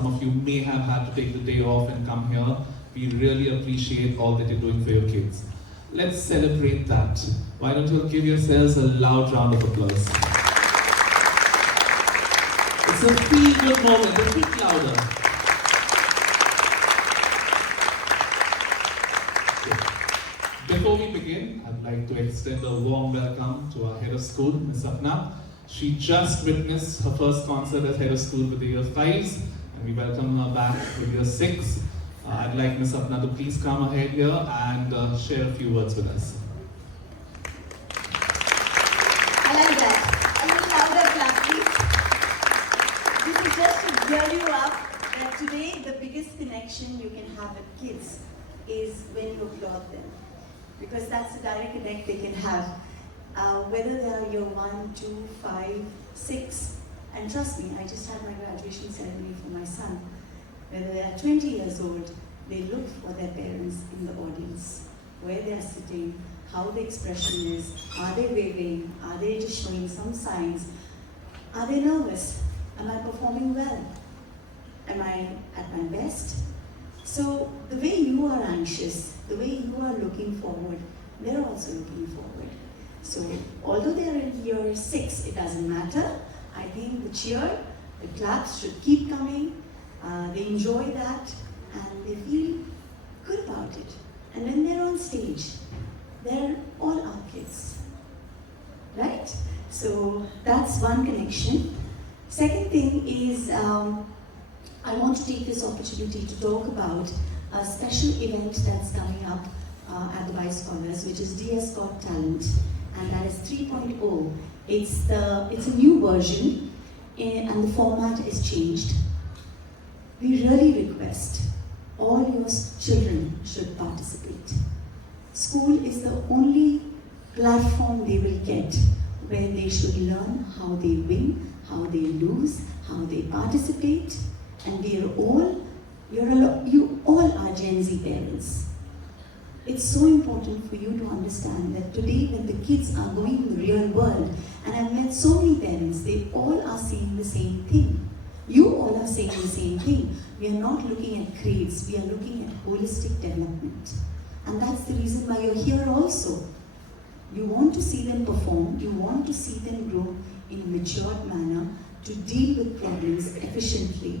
some of you may have had to take the day off and come here. We really appreciate all that you're doing for your kids. Let's celebrate that. Why don't you give yourselves a loud round of applause? It's a feel-good moment. A bit louder. Before we begin, I'd like to extend a warm welcome to our head of school, Ms. Sapna. She just witnessed her first concert as head of school with the year 5s, and we welcome her back with year 6. I'd like Ms. Sapna to please come ahead here and share a few words with us. I like that. A little louder clap, please. This is just to gear you up that today the biggest connection you can have with kids is when you applaud them. Because that's the direct connect they can have. Whether they are year 1, 2, 5, 6, and trust me, I just had my graduation ceremony for my son. Whether they are 20 years old, they look for their parents in the audience, where they are sitting, how the expression is, are they waving, are they just showing some signs, are they nervous, am I performing well, am I at my best? So the way you are anxious, the way you are looking forward, they're also looking forward. So although they are in year 6, it doesn't matter. I think the cheer, the claps should keep coming. They enjoy that and they feel good about it. And when they're on stage, they're all our kids, right? So that's one connection. Second thing is, I want to take this opportunity to talk about a special event that's coming up at the Vice Scholars, which is DS Got Talent, and that is 3.0. It's a new version, and the format is changed. We really request all your children should participate. School is the only platform they will get where they should learn how they win, how they lose, how they participate, and you all are Gen Z parents. It's so important for you to understand that today when the kids are going in the real world, and I've met so many parents, they all are saying the same thing. You all are saying the same thing. We are not looking at grades, we are looking at holistic development. And that's the reason why you're here also. You want to see them perform, you want to see them grow in a matured manner to deal with problems efficiently.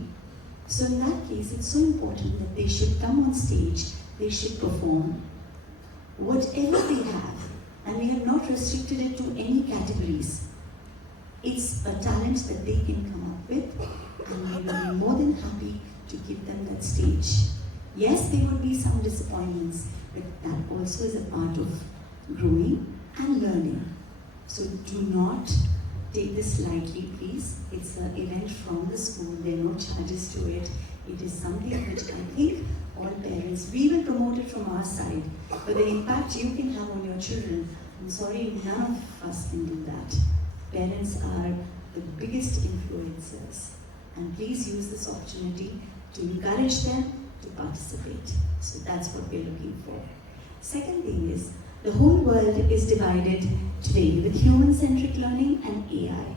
So in that case, it's so important that they should come on stage, they should perform whatever they have, and we have not restricted it to any categories. It's a talent that they can come up with, and we will be more than happy to give them that stage. Yes, there will be some disappointments, but that also is a part of growing and learning. So do not take this lightly, please. It's an event from the school. There are no charges to it. It is something which I think all parents, we will promote it from our side. But the impact you can have on your children, I'm sorry, none of us can do that. Parents are the biggest influencers. And please use this opportunity to encourage them to participate. So that's what we're looking for. Second thing is, the whole world is divided today with human-centric learning and AI.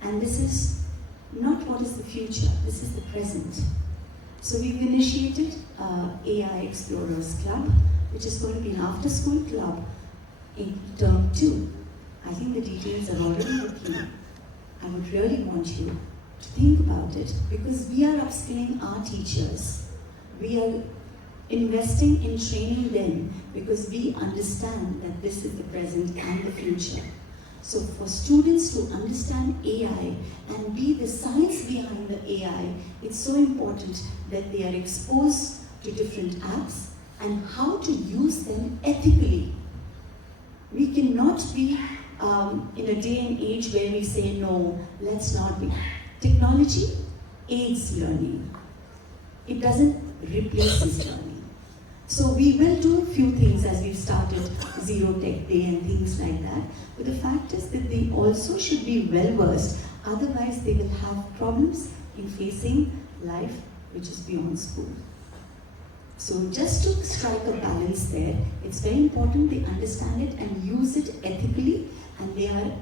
And this is not what is the future, this is the present. So we've initiated AI Explorers Club, which is going to be an after-school club in term 2. I think the details are already with you. I would really want you to think about it, because we are upskilling our teachers. We are investing in training them because we understand that this is the present and the future. So for students to understand AI and be the science behind the AI, it's so important that they are exposed to different apps and how to use them ethically. We cannot be in a day and age where we say, no, let's not be. Technology aids learning. It doesn't replace this learning. So we will do a few things as we've started Zero Tech Day and things like that. But the fact is that they also should be well versed. Otherwise, they will have problems in facing life which is beyond school. So just to strike a balance there, it's very important they understand it and use it ethically, and they are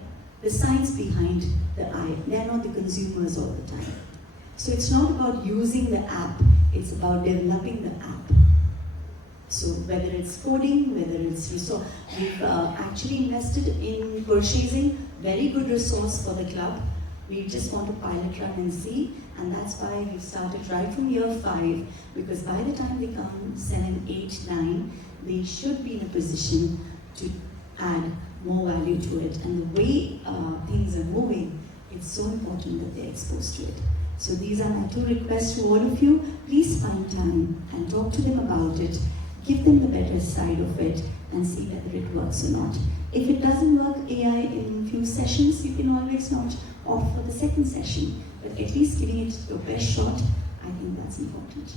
the science behind the eye. They are not the consumers all the time. So it's not about using the app, it's about developing the app. So whether it's coding, whether it's resource, we've actually invested in purchasing very good resource for the club. We just want to pilot run and see, and that's why we've started right from year 5, because by the time they come 7, 8, 9, they should be in a position to add more value to it. And the way things are moving, it's so important that they're exposed to it. So these are my 2 requests to all of you. Please find time and talk to them about it. Give them the better side of it and see whether it works or not. If it doesn't work AI in few sessions, you can always not opt for the second session. But at least giving it your best shot, I think that's important.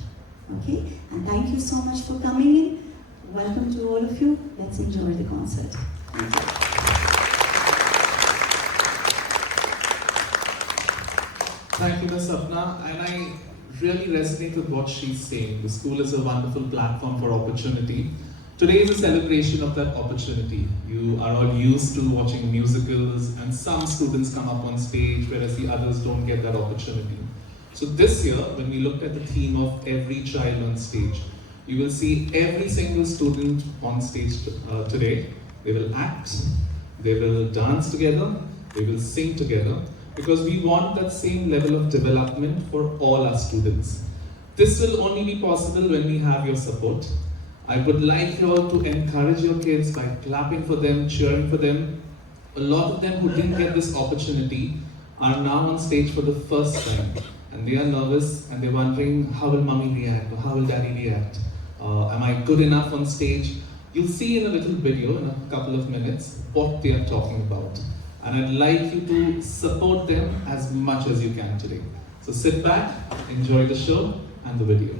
Okay? And thank you so much for coming in. Welcome to all of you. Let's enjoy the concert. Thank you, Ms. Sapna. And I really resonate with what she's saying. The school is a wonderful platform for opportunity. Today is a celebration of that opportunity. You are all used to watching musicals, and some students come up on stage, whereas the others don't get that opportunity. So this year, when we looked at the theme of every child on stage, you will see every single student on stage today. They will act, they will dance together, they will sing together, because we want that same level of development for all our students. This will only be possible when we have your support. I would like you all to encourage your kids by clapping for them, cheering for them. A lot of them who didn't get this opportunity are now on stage for the first time. And they are nervous and they're wondering, how will mommy react or how will daddy react? Am I good enough on stage? You'll see in a little video in a couple of minutes what they are talking about. And I'd like you to support them as much as you can today. So sit back, enjoy the show and the video.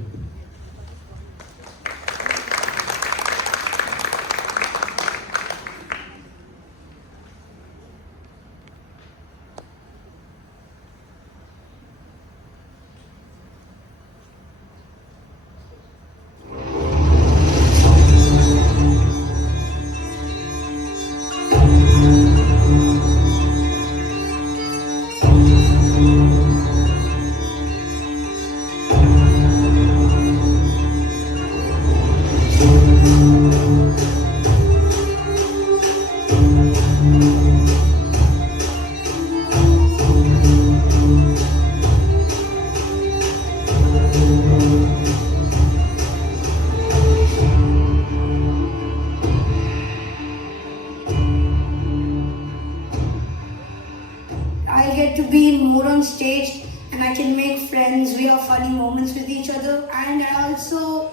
I get to be more on stage and I can make friends. We have funny moments with each other, and I also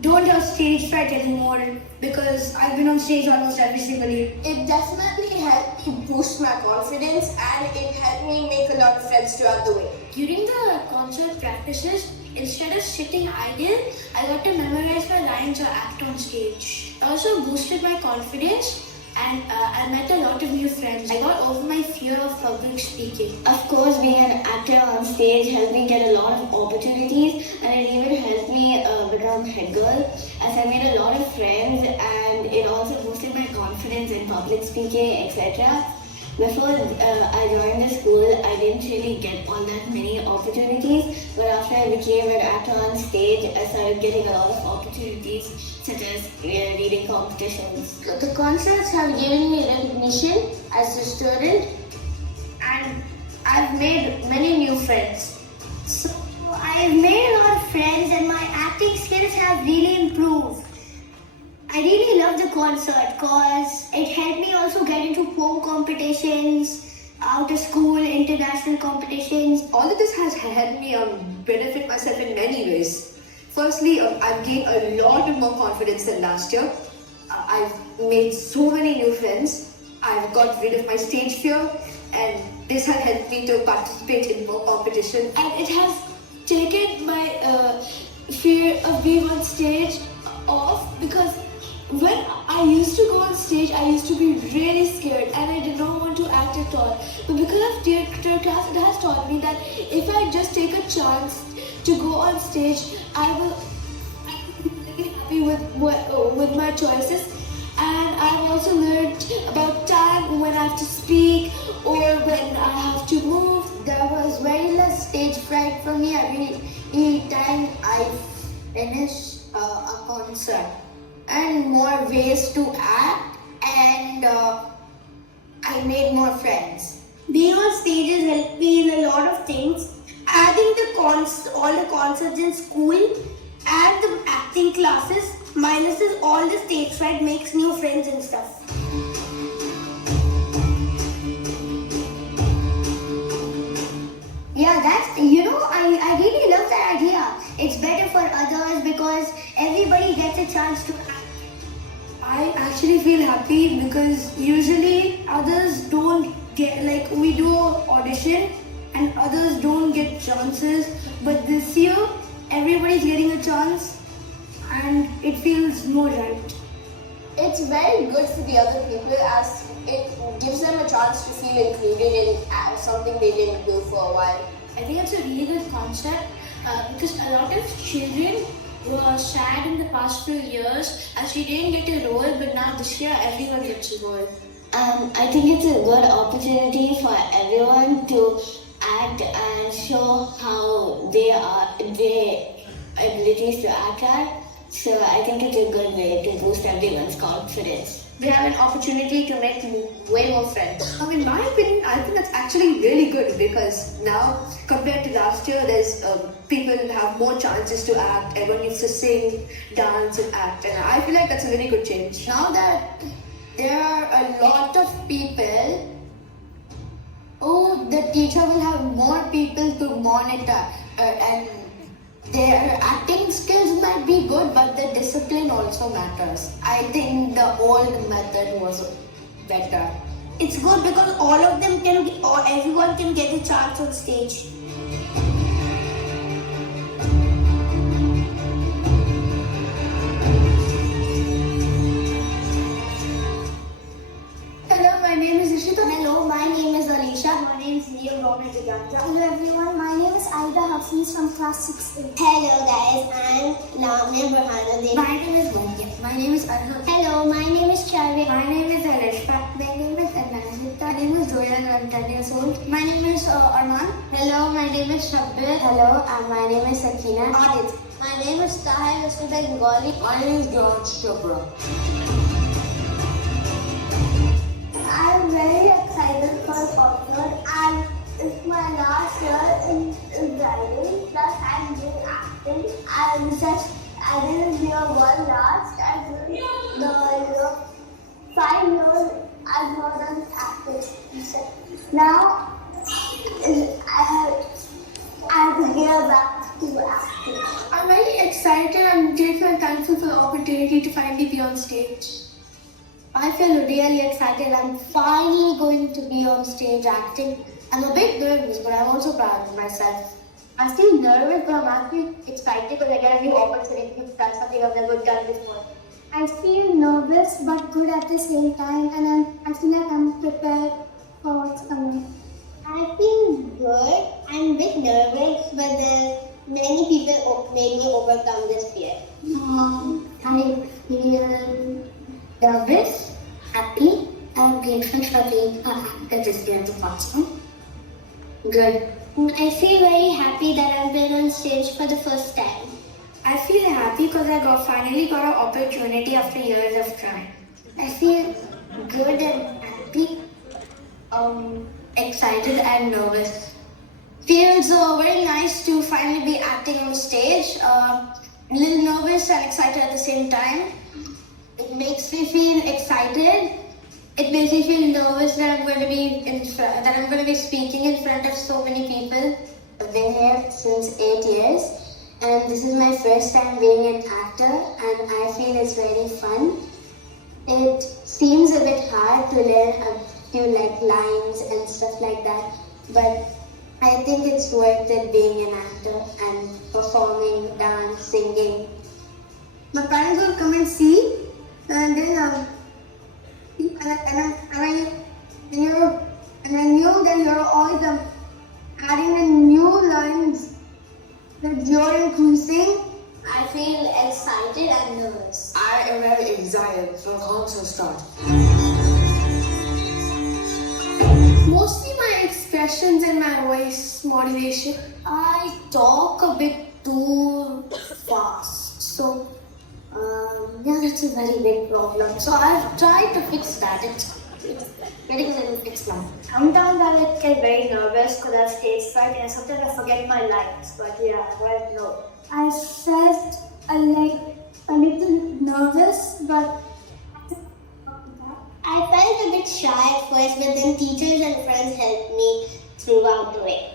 don't have stage fright anymore because I've been on stage almost every single year. It definitely helped me boost my confidence, and it helped me make a lot of friends throughout the way. During the concert practices, instead of sitting idle, I got to memorize my lines or act on stage. I also boosted my confidence, and I met a lot of new friends. I got over my fear of public speaking. Of course, being an actor on stage helped me get a lot of opportunities, and it even helped me become head girl, as I made a lot of friends, and it also boosted my confidence in public speaking, etc. Before I joined the school, I didn't really get all that many opportunities, but after I became an actor on stage, I started getting a lot of opportunities, such as reading competitions. The concerts have given me recognition as a student, and I've made many new friends. So I've made a lot of friends, and my acting skills have really improved. I really love the concert because it helped me also get into home competitions, out of school, international competitions. All of this has helped me benefit myself in many ways. Firstly, I've gained a lot more confidence than last year. I've made so many new friends. I've got rid of my stage fear, and this has helped me to participate in more competition. And it has taken my fear of being on stage off, because when I used to go on stage, I used to be really scared and I did not want to act at all. But because of theatre class, it has taught me that if I just take a chance to go on stage, I will be really happy with my choices, and I've also learned about time, when I have to speak or when I have to move. There was very less stage fright for me every time I finished a concert, and more ways to act, and I made more friends. Being on stage has helped me in a lot of things. Adding all the concerts in school and the acting classes, minuses all the stage fright, makes new friends and stuff. Yeah, I really love that idea. It's better for others because everybody gets a chance to act. I actually feel happy because usually others don't get, like, we do audition and others don't get chances, but this year everybody's getting a chance and it feels more right. It's very good for the other people as it gives them a chance to feel included in something they didn't do for a while. I think it's a really good concept because a lot of children were sad in the past few years as we didn't get a role, but now this year everyone gets a role. I think it's a good opportunity for everyone to act and show how their abilities to act are. So I think it's a good way to boost everyone's confidence. We have an opportunity to make way more friends. In my opinion, I think that's actually really good because now, compared to last year, there's people have more chances to act. Everyone needs to sing, dance, and act, and I feel like that's a really good change. Now that there are a lot of people, the teacher will have more people to monitor, and their acting skills might be good, but the discipline also matters. I think the old method was better. It's good because everyone can get a chance on stage. Hello, my name is Ishita. Hello, my name is Alisha. My name is Liam Robert. Hello everyone, my name is Aida Hafiz from class 6A. Hello guys, I'm Lamia Burhanuddin. My name is Vanya. My name is Arham. Hello, my name is Charvi. My name is Alishka. My name is Anahita. My name is Zoya and I'm 10 years old. My name is Arman. Hello, my name is Shabbir. Hello, and my name is Sakina. Adit. My name is Tahir Rasul Bengali. My name is George Chopra. I'm very excited for concert and it's my last year in driving. Plus I'm doing acting. I didn't do one last. I did the 5 years I've not done acting. Now I have to get back to acting. I'm very excited and grateful and thankful for the opportunity to finally be on stage. I feel really excited. I'm finally going to be on stage acting. I'm a bit nervous, but I'm also proud of myself. I'm still nervous, but I'm actually excited because I get a new opportunity to try something I've never done before. I feel nervous but good at the same time, and I feel like I'm prepared for what's coming. I feel good. I'm a bit nervous, but many people made me overcome this fear. I feel nervous, happy, and grateful for being an actor this year to Boston. Good. I feel very happy that I've been on stage for the first time. I feel happy because I finally got an opportunity after years of trying. I feel good and happy, Excited and nervous. Feels very nice to finally be acting on stage. A little nervous and excited at the same time. It makes me feel excited. It makes me feel nervous that I'm going to be speaking in front of so many people. I've been here since 8 years, and this is my first time being an actor, and I feel it's very fun. It seems a bit hard to learn a few lines and stuff like that, but I think it's worth it being an actor and performing, dance, singing. My parents will come and see, and then I knew that you're always adding in new lines that you're increasing. I feel excited and nervous. I am very excited for a concert start. Mostly my expressions and my voice modulation. I talk a bit too fast. So, yeah, that's a very big problem. So I've tried to fix that. It's getting a little fixed now. Sometimes I get very nervous because I have stage fright and sometimes I forget my lines. But yeah, well, no. I felt a little nervous, but I felt a bit shy at first, but then teachers and friends helped me throughout the way.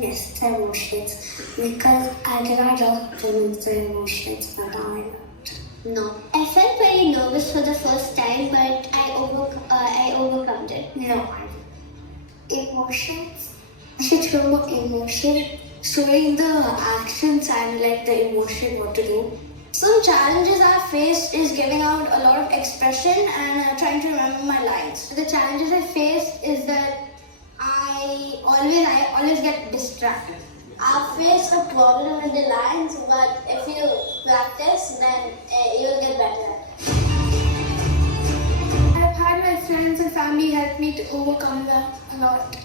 yes, the emotions. Because I did not love to lose the emotions, but I loved. No, I felt very nervous for the first time, but I overcome it. No, I didn't. Emotions. I should show more emotion. Showing the actions and like the emotion, what to do. Some challenges I faced is giving out a lot of expression and trying to remember my lines. The challenges I faced is that I always get distracted. I faced a problem with the lines, but if you practice, then you'll get better. I've had my friends and family help me to overcome that a lot.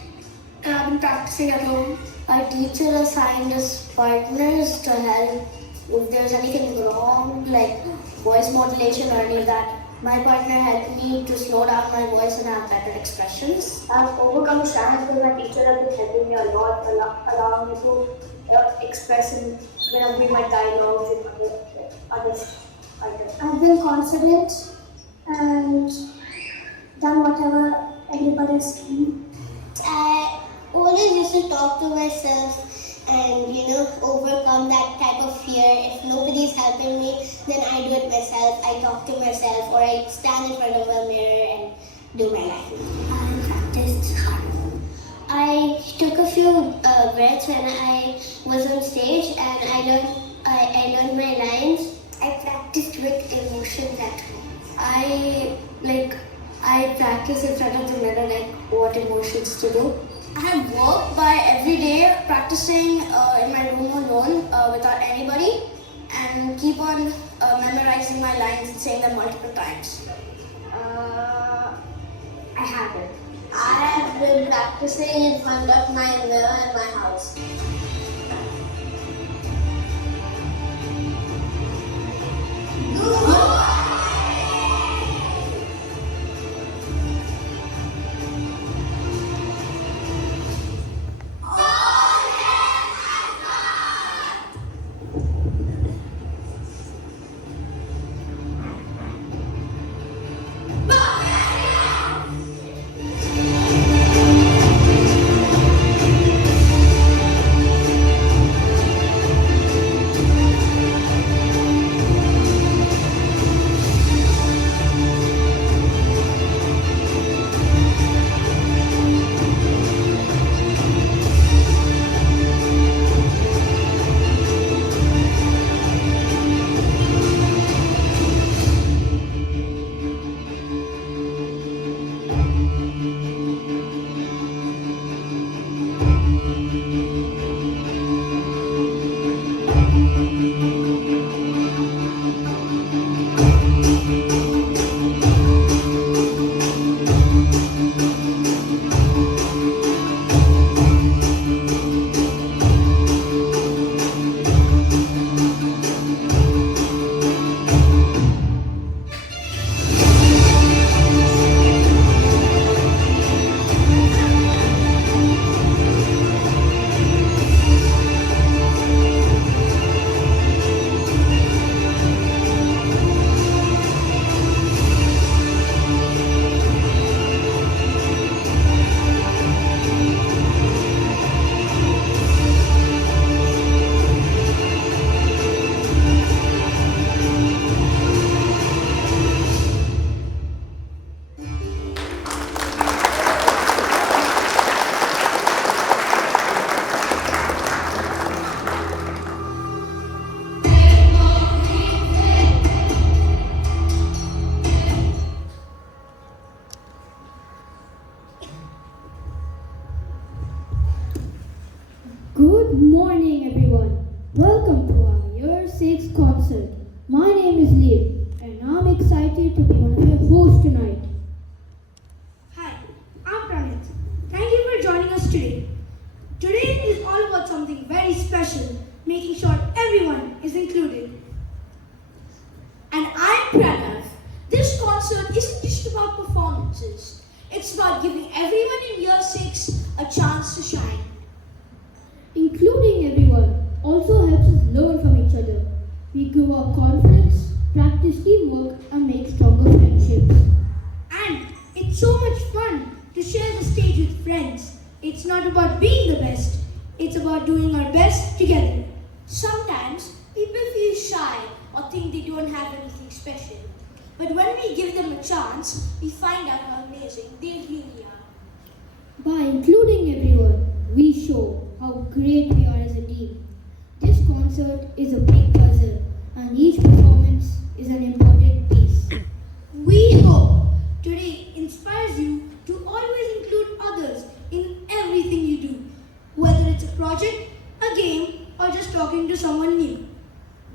And I've been practicing at home. Our teacher assigned us partners to help if there's anything wrong, like voice modulation or any of that. My partner helped me to slow down my voice and have better expressions. I've overcome shyness because my teacher has been helping me a lot, allowing me to express and bring my dialogues with others. I've been confident and done whatever everybody's doing. I always used to talk to myself and overcome that type of fear. If nobody's helping me, then I do it myself. I talk to myself or I stand in front of a mirror and do my life. I practiced hard. I took a few breaths when I was on stage and I learned my lines. I practiced with emotions at home. I practice in front of the mirror like what emotions to do. I have worked by every day practicing in my room alone without anybody and keep on memorizing my lines and saying them multiple times. I haven't. I have been practicing in front of my mirror in my house. excited to be one of your hosts tonight. Hi, I'm Pranit. Thank you for joining us today. Today is all about something very special, making sure everyone is included. And I'm Pranav. This concert isn't just about performances. It's about giving everyone in year 6 a chance to shine. Including everyone also helps us learn from each other. We grow our confidence, practice teamwork, and make stronger friendships. And it's so much fun to share the stage with friends. It's not about being the best, it's about doing our best together. Sometimes people feel shy or think they don't have anything special. But when we give them a chance, we find out how amazing they really are. By including everyone, we show how great we are as a team. This concert is a big puzzle, and each performance is an important piece. We hope today inspires you to always include others in everything you do, whether it's a project, a game, or just talking to someone new.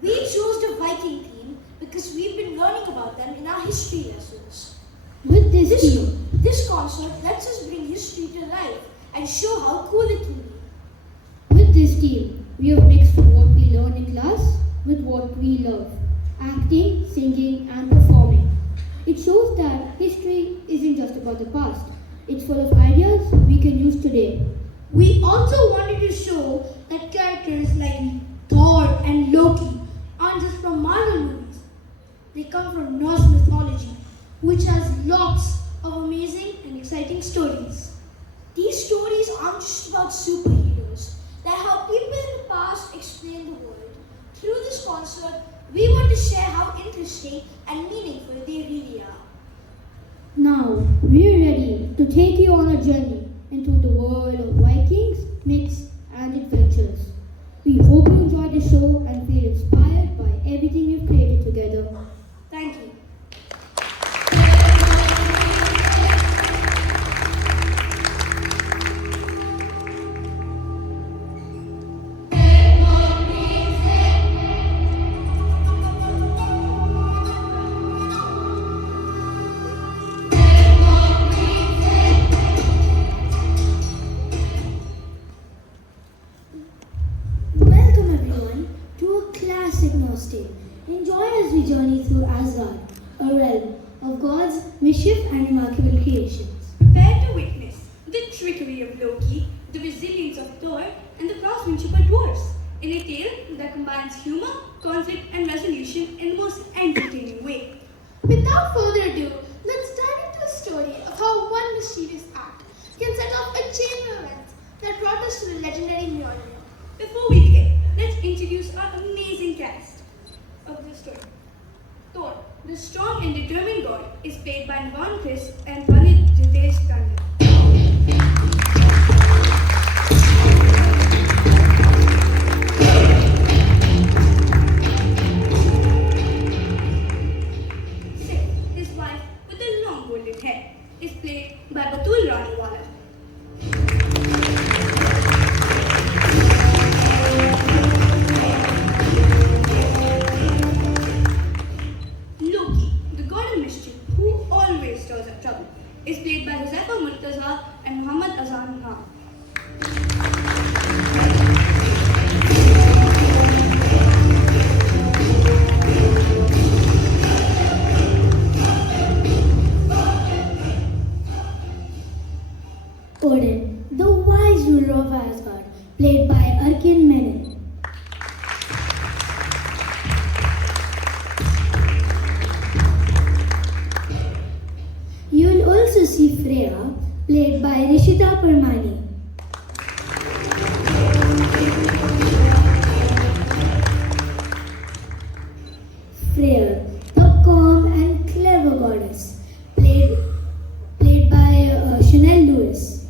We chose the Viking theme because we've been learning about them in our history lessons. With this team, This concert lets us bring history to life and show how cool it can be. with this team, we have mixed what we learn in class with what we love: acting, singing, and performing. It shows that history isn't just about the past. It's full of ideas we can use today. We also wanted to show that characters like Thor and Loki aren't just from Marvel movies. They come from Norse mythology, which has lots of amazing and exciting stories. These stories aren't just about superheroes. They're how people in the past explain the world. Through this concert, we want to share how interesting and meaningful they really are. Now, we're ready to take you on a journey into the world of Vikings, myths, and adventures. We hope you enjoy the show and feel inspired by everything we've created together. Thank you. Welcome everyone to a classic Norse tale. Enjoy as we journey through Asgard, a realm of gods, mischief, and remarkable creations. Prepare to witness the trickery of Loki, the resilience of Thor, and the craftsmanship of dwarves in a tale that combines humor, conflict, and resolution in the most entertaining way. Without further ado, let's dive into a story of how one mischievous act can set off a chain of events that brought us to the legendary Mjolnir. Before we begin, let's introduce our amazing cast of this story. Thor, the strong and determined god, is played by Nvan Chris and Vanit Jitesh Kanda. Sif, his wife with the long golden hair, is played by Batul Raniwala. Loki, the god of mischief, who always stirs up trouble, is played by Josefa Murtaza and Muhammad Azan Khan. Odin, the wise ruler of Asgard, played by Arkin Menon. You'll also see Freya, played by Rishita Parmani. Freya, the calm and clever goddess, played by Chanel Lewis.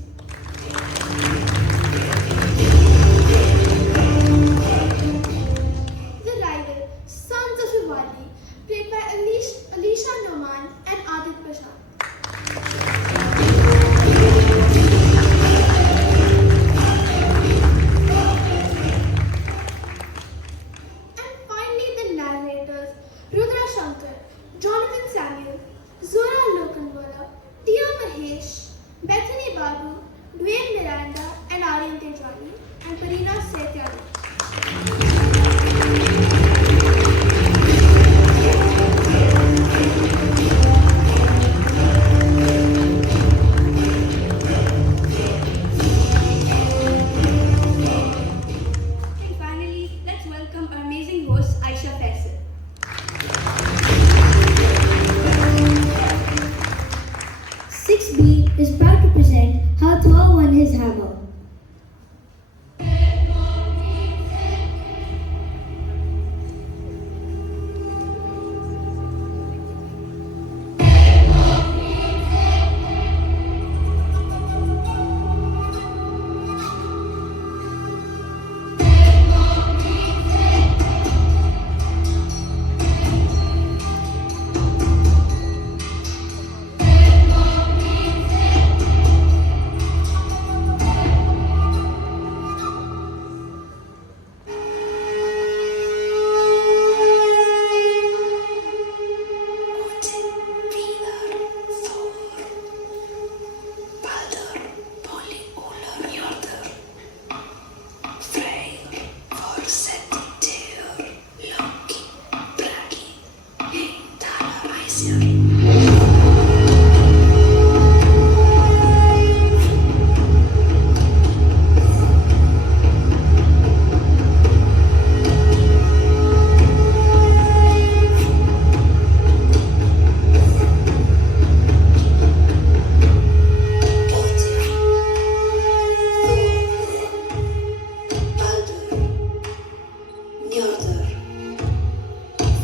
The rival, Sons of Vivaldi, played by Alicia Noman and Adit Prashant. Sagar, Tia Mahesh, Bethany Babu, Dwayne Miranda and Aryan Tejwani, and Parina Setyani. And finally, let's welcome our amazing host, Aisha Faisal. 6B is proud to present how Thor won his hammer.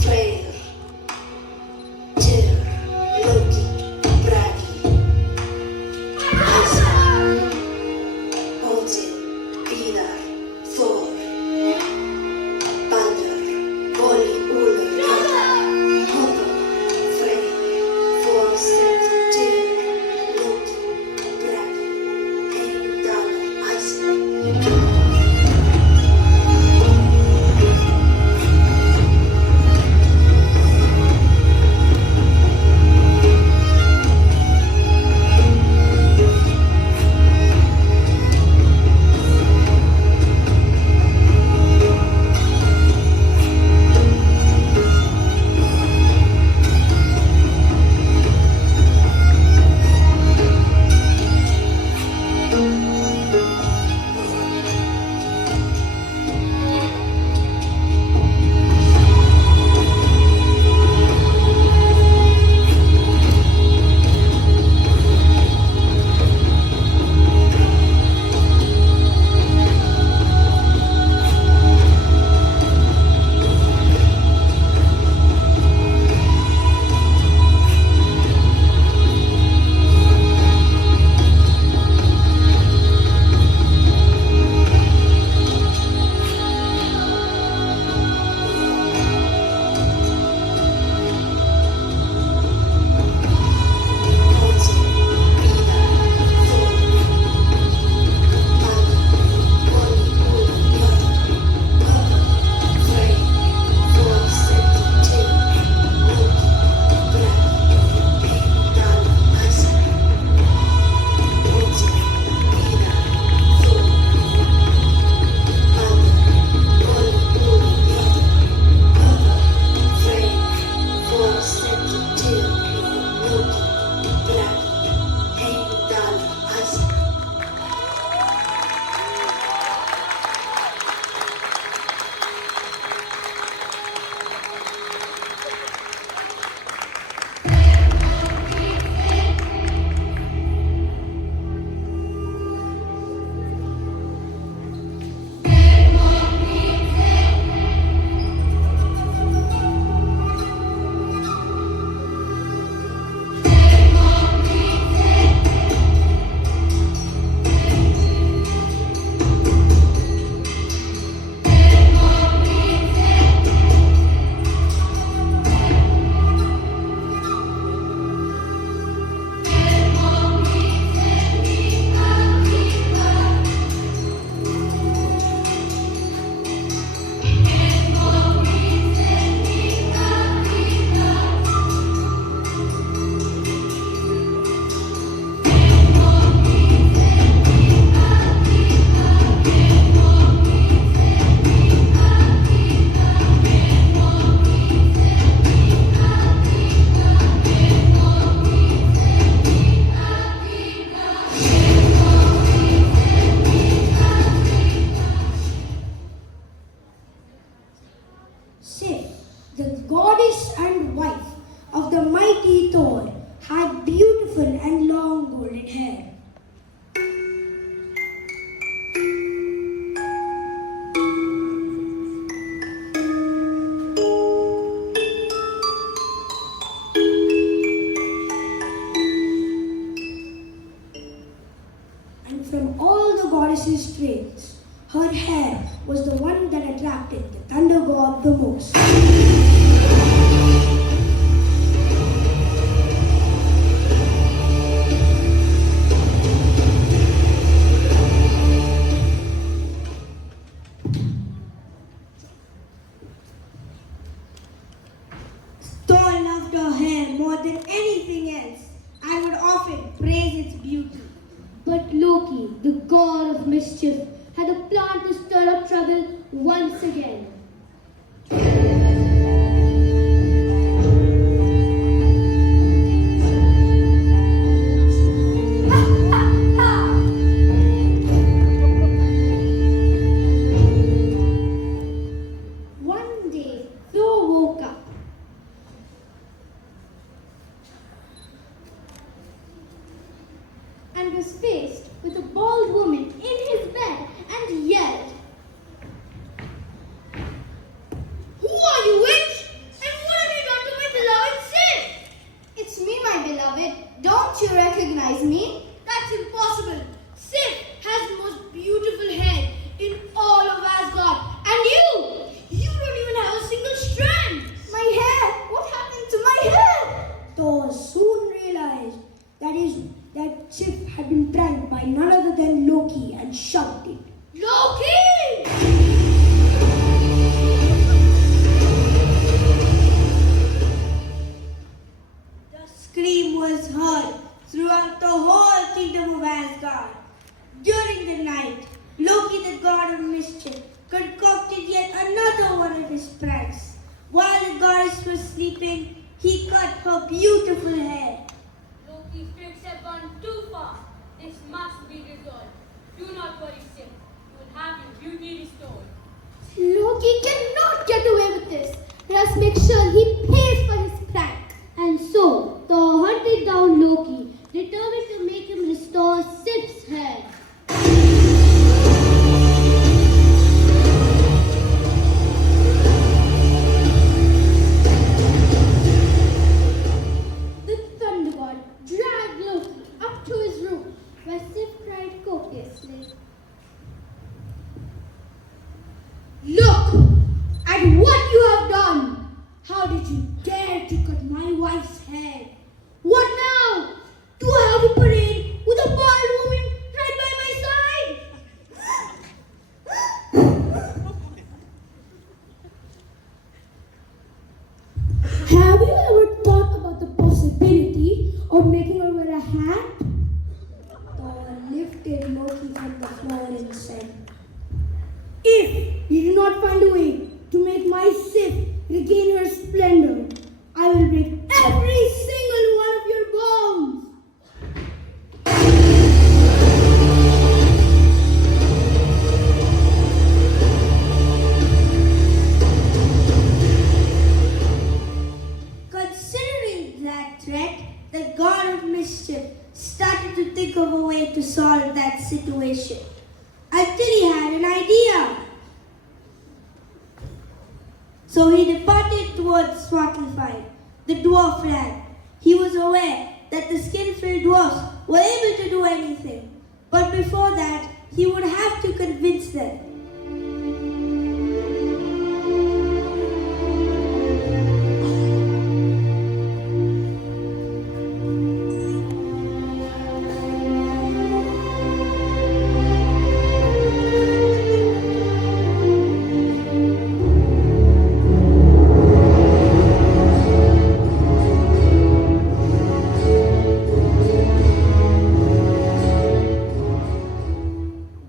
Freyr, Tyr, mighty Thor had beautiful and long golden hair. And from all the goddess's traits, her hair was the one that attracted the thunder god the most. Thor loved her hair more than anything else and would often praise its beauty. But Loki, the god of mischief, had a plan to stir up trouble once again. One day, Thor woke up. And was faced with a bald woman in his bed and yelled, Who are you, witch? And what have you done to my beloved Sif? It's me, my beloved. Don't you recognize me? That's impossible. Sif has the most beautiful hair in all of Asgard. And you don't even have a single strand. My hair! What happened to my hair? Thor soon realized that Sif had been pranked by none other than Loki and shouted, Loki! The scream was heard throughout the whole kingdom of Asgard. During the night, Loki, the god of mischief, concocted yet another one of his pranks. While the goddess was sleeping, he cut her beautiful hair. Loki's tricks have gone too far. This must be resolved. Do not worry, Sif. You will have your beauty restored. Loki cannot get away with this. Let us make sure he pays for his prank. And so, Thor hunted down Loki, determined to make him restore Sif's hair. The thunder god dragged Loki up to his room, where Sif cried copiously. Look at what you have done! How did you dare to cut my wife's hair? What now? Do I have to parade with a bald woman right by my side? Have you ever thought about the possibility of making her wear a hat? Thor lifted Loki from the floor and said, If you do not find a way to make my Sif regain her splendor, I will break every single one of your bones. Considering that threat, the god of mischief started to think of a way to solve that situation. Until he had an idea. So he departed towards Svartalfheim, the dwarf land. He was aware that the skin-filled dwarfs were able to do anything. But before that, he would have to convince them.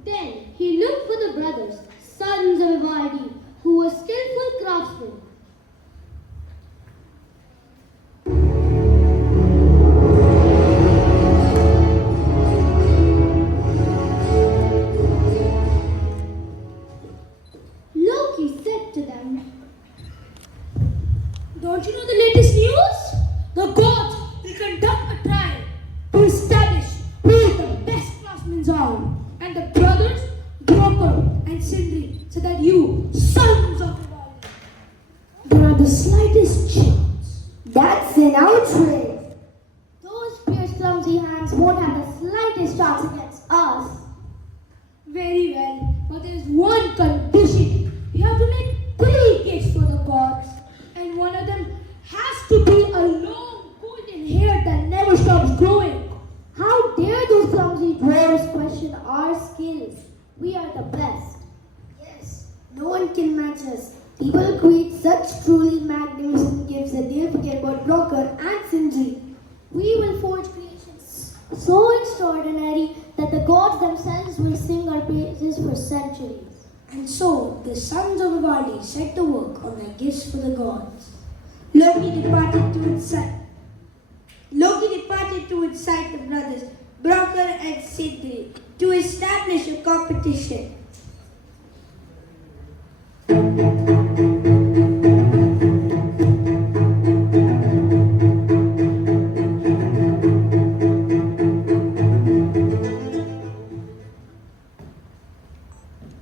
Then he looked for the brothers Very well, but there is one condition. You have to make 3 gifts for the gods, and one of them has to be a long golden hair that never stops growing. How dare those clumsy dwarves question our skills? We are the best. Yes, no one can match us. People create such truly magnificent gifts that they forget about Broker and Sindri. We will forge creations so extraordinary that the gods themselves will sing our praises for centuries. And so the sons of Avali set to work on their gifts for the gods. Loki departed to incite the brothers Broker and Sindri to establish a competition.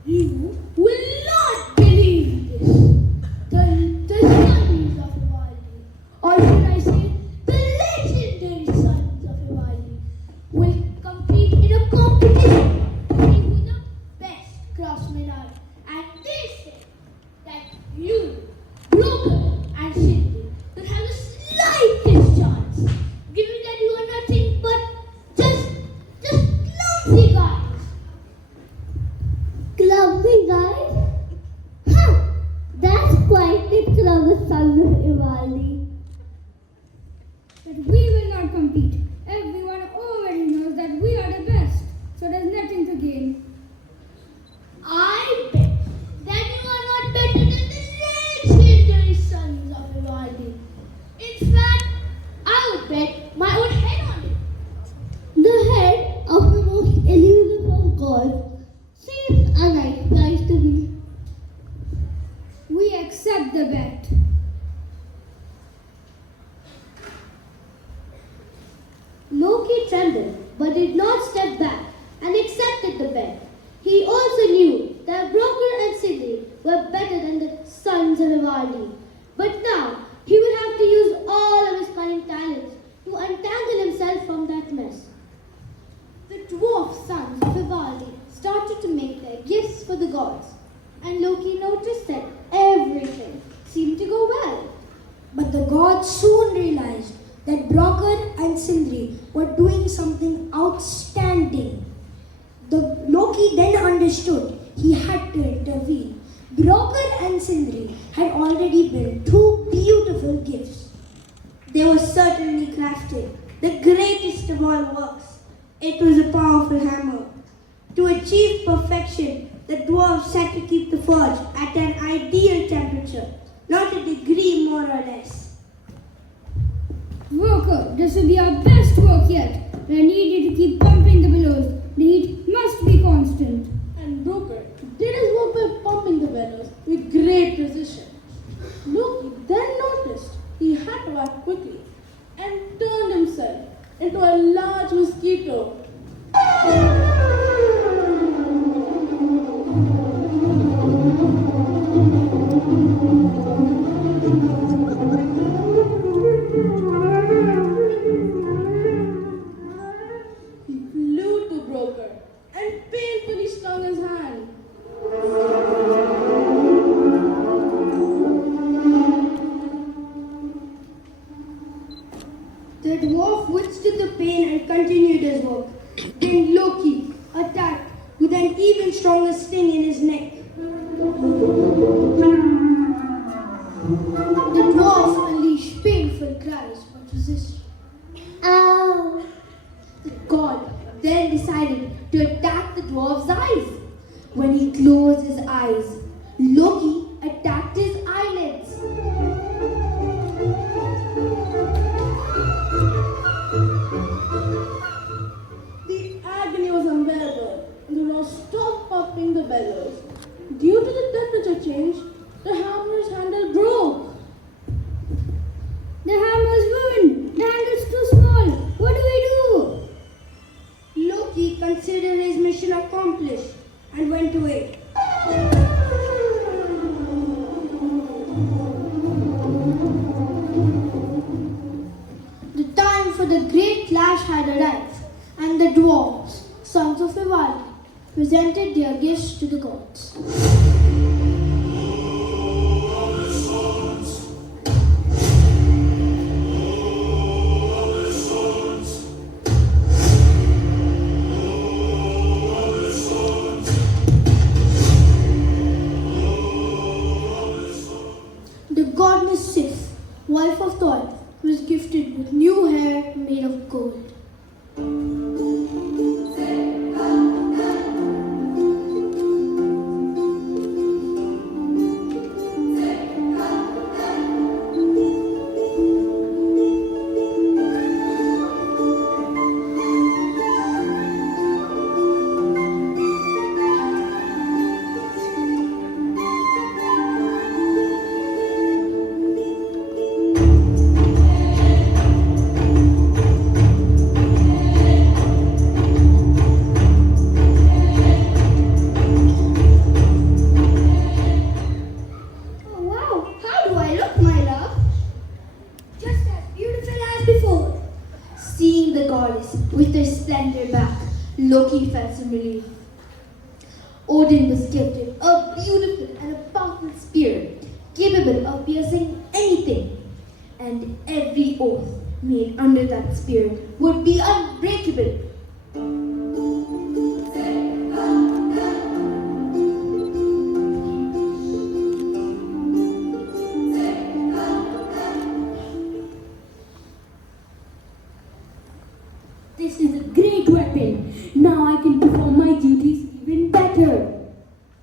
You will not believe this. The sons of Avali, or should I say, the legendary sons of Avali, will compete in a competition to see who the best craftsmen are. And they say that you, Broker and Sindri, will have the slightest chance, given that you are nothing but just clumsy guys. Clumsy guys? Huh! That's quite typical of the sons of Ivaldi. But we will not compete. Everyone already knows that we are the best, so there's nothing to gain. I bet that you are not better than the legendary sons of Ivaldi. In fact, I would bet my own head on it. The head of the most elusive of gods seems a nice price to me. We accept the bet. Loki trembled, but did not step back and accepted the bet. He also knew that Broker and Sindri were better than the sons of Ivaldi. But now he would have to use all of his cunning talents to untangle himself from that mess. The dwarf sons of Ivaldi started to make their gifts for the gods, and Loki noticed that everything seemed to go well. But the gods soon realized that Broker and Sindri were doing something outstanding. Loki then understood he had to intervene. Broker and Sindri had already built 2 beautiful gifts. They were certainly crafted, the greatest of all works. It was a powerful hammer. To achieve perfection, the dwarves had to keep the forge at an ideal temperature, not a degree more or less. Worker, this will be our best work yet. We need you to keep pumping the bellows. The heat must be constant. And Broker did his work by pumping the bellows with great precision. Loki then noticed he had to act quickly and turned himself into a large mosquito. He flew to Broker and painfully stung his hand. The dwarf withstood the pain and continued his work. Then Loki attacked with an even stronger sting in his neck. The dwarf unleashed painful cries but resisted. Ow! The god then decided to attack the dwarf's eyes. When he closed his eyes, Loki attacked his eyelids. The agony was unbearable, and the dwarf stopped pumping the bellows. Due to the temperature change, the hammer's handle broke. The hammer is ruined. The handle's too small. What do we do? Loki considered his mission accomplished and went away. The time for the great clash had arrived, and the dwarves, sons of Ivaldi, presented their gifts to the gods. The goddess Sif, wife of Thoth, was gifted with new hair made of gold. Oh wow, how do I look, my love? Just as beautiful as before. Seeing the goddess with her slender back, Loki felt some relief. Odin was gifted a beautiful and a powerful spear, capable of piercing anything, and every oath made under that spear would be unbreakable. This is a great weapon. Now I can perform my duties even better.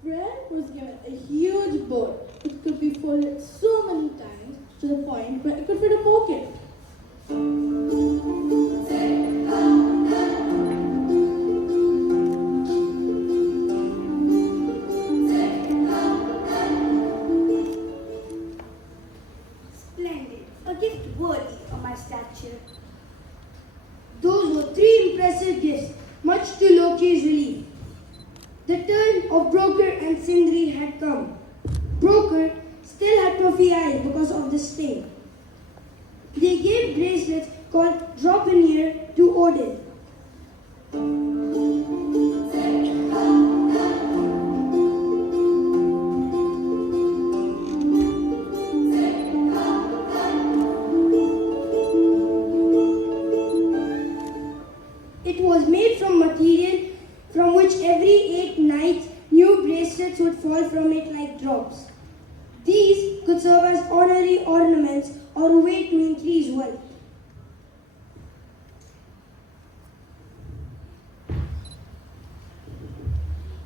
Fred was given a huge board which could be folded so many times to the point where it could fit a pocket. Splendid. A gift worthy of my stature. Those were three impressive gifts, much to Loki's relief. The turn of Broker and Sindri had come. Broker still had puffy eyes because of the sting. They gave bracelets called Dropinir to Odin. It was made from material from which every 8 nights new bracelets would fall from it like drops. These could serve as honorary ornaments or a way to increase wealth.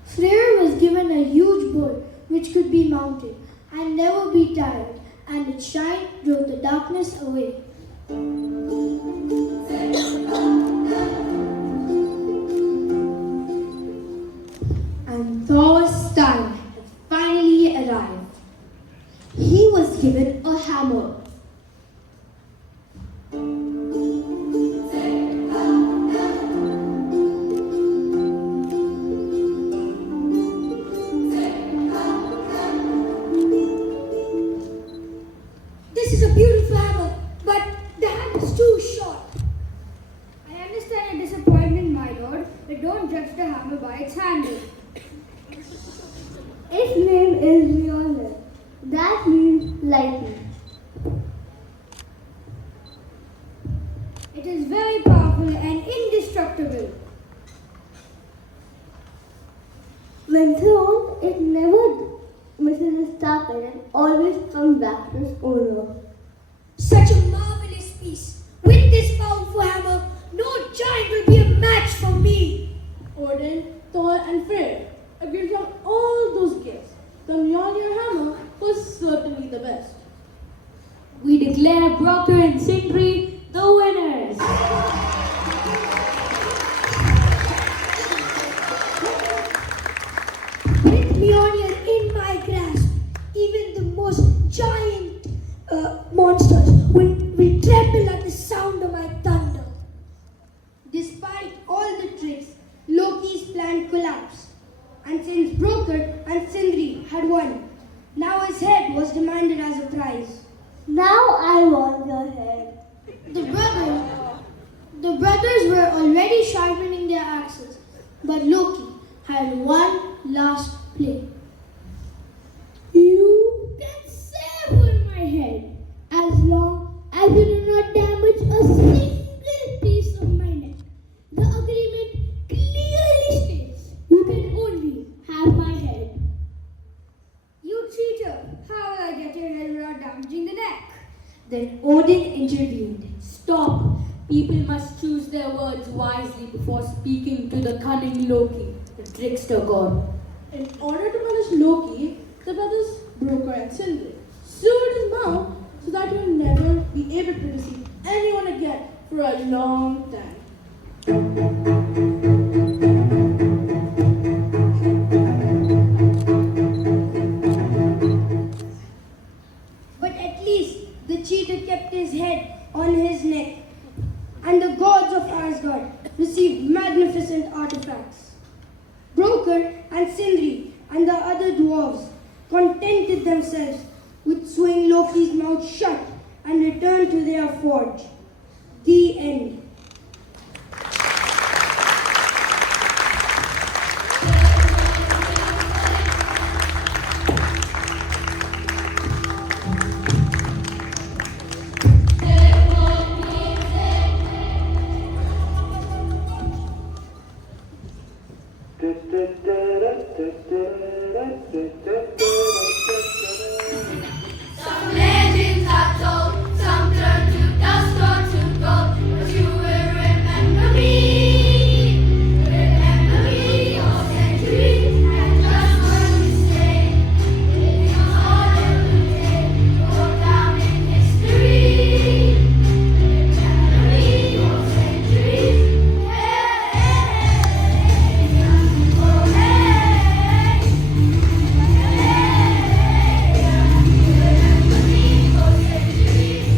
Freyr was given a huge bow which could be mounted and never be tired, and its shine drove the darkness away. And Thor's time had finally arrived. He was given a hammer. This is a beautiful hammer, but the hand is too short. I understand your disappointment, my lord, but don't judge the hammer by its handle. Its name is Mjolnir. That means lightning. It is very powerful and indestructible. When thrown, it never misses its target and always comes back to its owner. Such a marvelous piece. With this powerful hammer, no giant will be a match for me. Odin, Thor, and Freyr agreed from all those gifts. The Mjolnir hammer was certainly the best. We declare Broker and Sindri the winners. With Mjolnir in my grasp, even the most giant monsters will tremble at the sound of my thunder. Despite all the tricks, Loki's plan collapsed. And since Broker and Sindri had won, now his head was demanded as a prize. Now I want your head. The brothers were already sharpening their axes, but Loki had and one last play. You can sever my head as long as you do not damage a single piece of my neck. The agreement clearly states you can only have my head. You cheater! How will I get your head without damaging the neck? Then Odin intervened. Stop! People must choose their words wisely before speaking to the cunning Loki, the trickster god. In order to punish Loki, the brothers Broker and Sindri sued his mouth so that he will never be able to deceive anyone again for a long time. But at least the cheater kept his head on his neck, and the gods of Asgard received magnificent artifacts. Broker and Sindri and the other dwarves contented themselves with sewing Loki's mouth shut and returned to their forge. The end. Some legends are told, some turn to dust or to gold, but you will remember me. Remember me for centuries, and just when we stay, it is all that will take, go down in history. Remember me for centuries, hey, oh hey, remember me for centuries.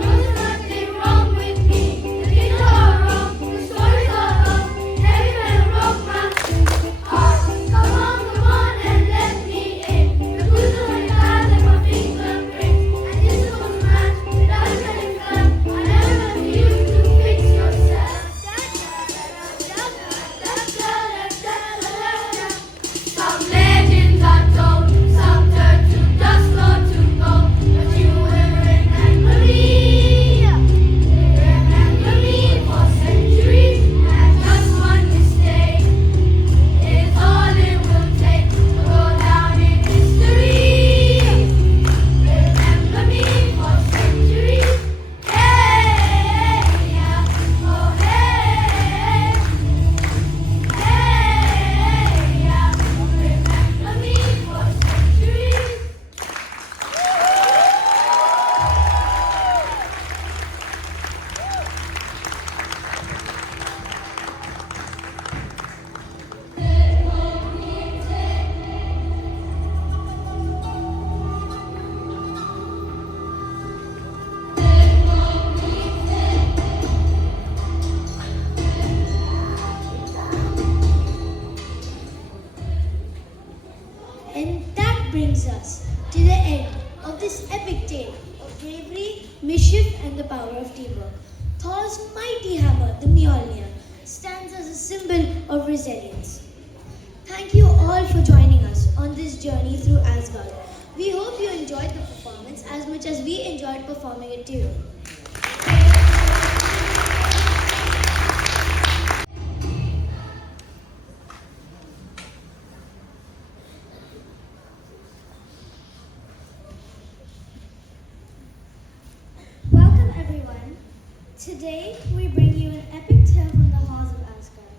There's nothing wrong with me. The things are wrong, the stories are wrong. Heavy metal broke my heart. Come on, and let me in. The bruises on your thighs and my fingerprints. And this is what's match that I can inflame. I never meant for you to fix yourself. Some legends are told, some turn to dust or to gold, but you will remember me. Remember me for centuries, and just one mistake is all it will take to go down in history. Remember me for centuries, hey, yeah, oh hey, hey, yeah, remember me for centuries. And that brings us to the end of this epic tale of bravery, mischief, and the power of teamwork. Thor's mighty hammer, the Mjolnir, stands as a symbol of resilience. Thank you all for joining us on this journey through Asgard. We hope you enjoyed the performance as much as we enjoyed performing it to you. Welcome everyone. Today we bring you an epic tale from the halls of Asgard.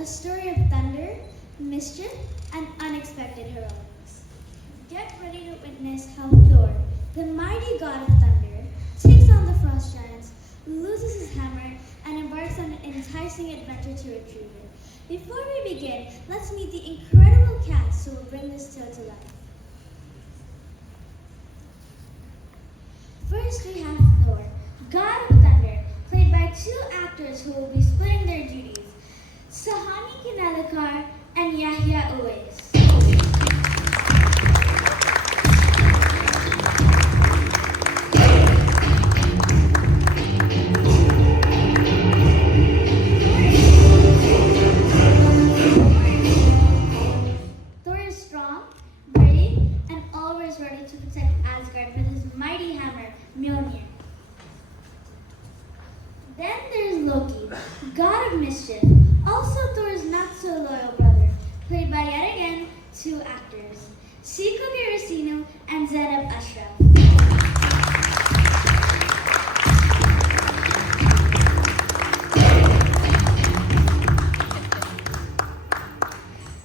A story of thunder, mischief, and unexpected heroics. Get ready to witness how Thor, the mighty god of thunder, takes on the frost giants, loses his hammer, and embarks on an enticing adventure to retrieve it. Before we begin, let's meet the incredible cast who will bring this tale to life. First we have Thor, god of thunder, played by two actors who will be splitting their duties, Sahani Kinalakar and Yahya Uwais. god of mischief, also Thor's not-so-loyal brother, played by yet again 2 actors, Siko Girasino and Zainab Ashraf.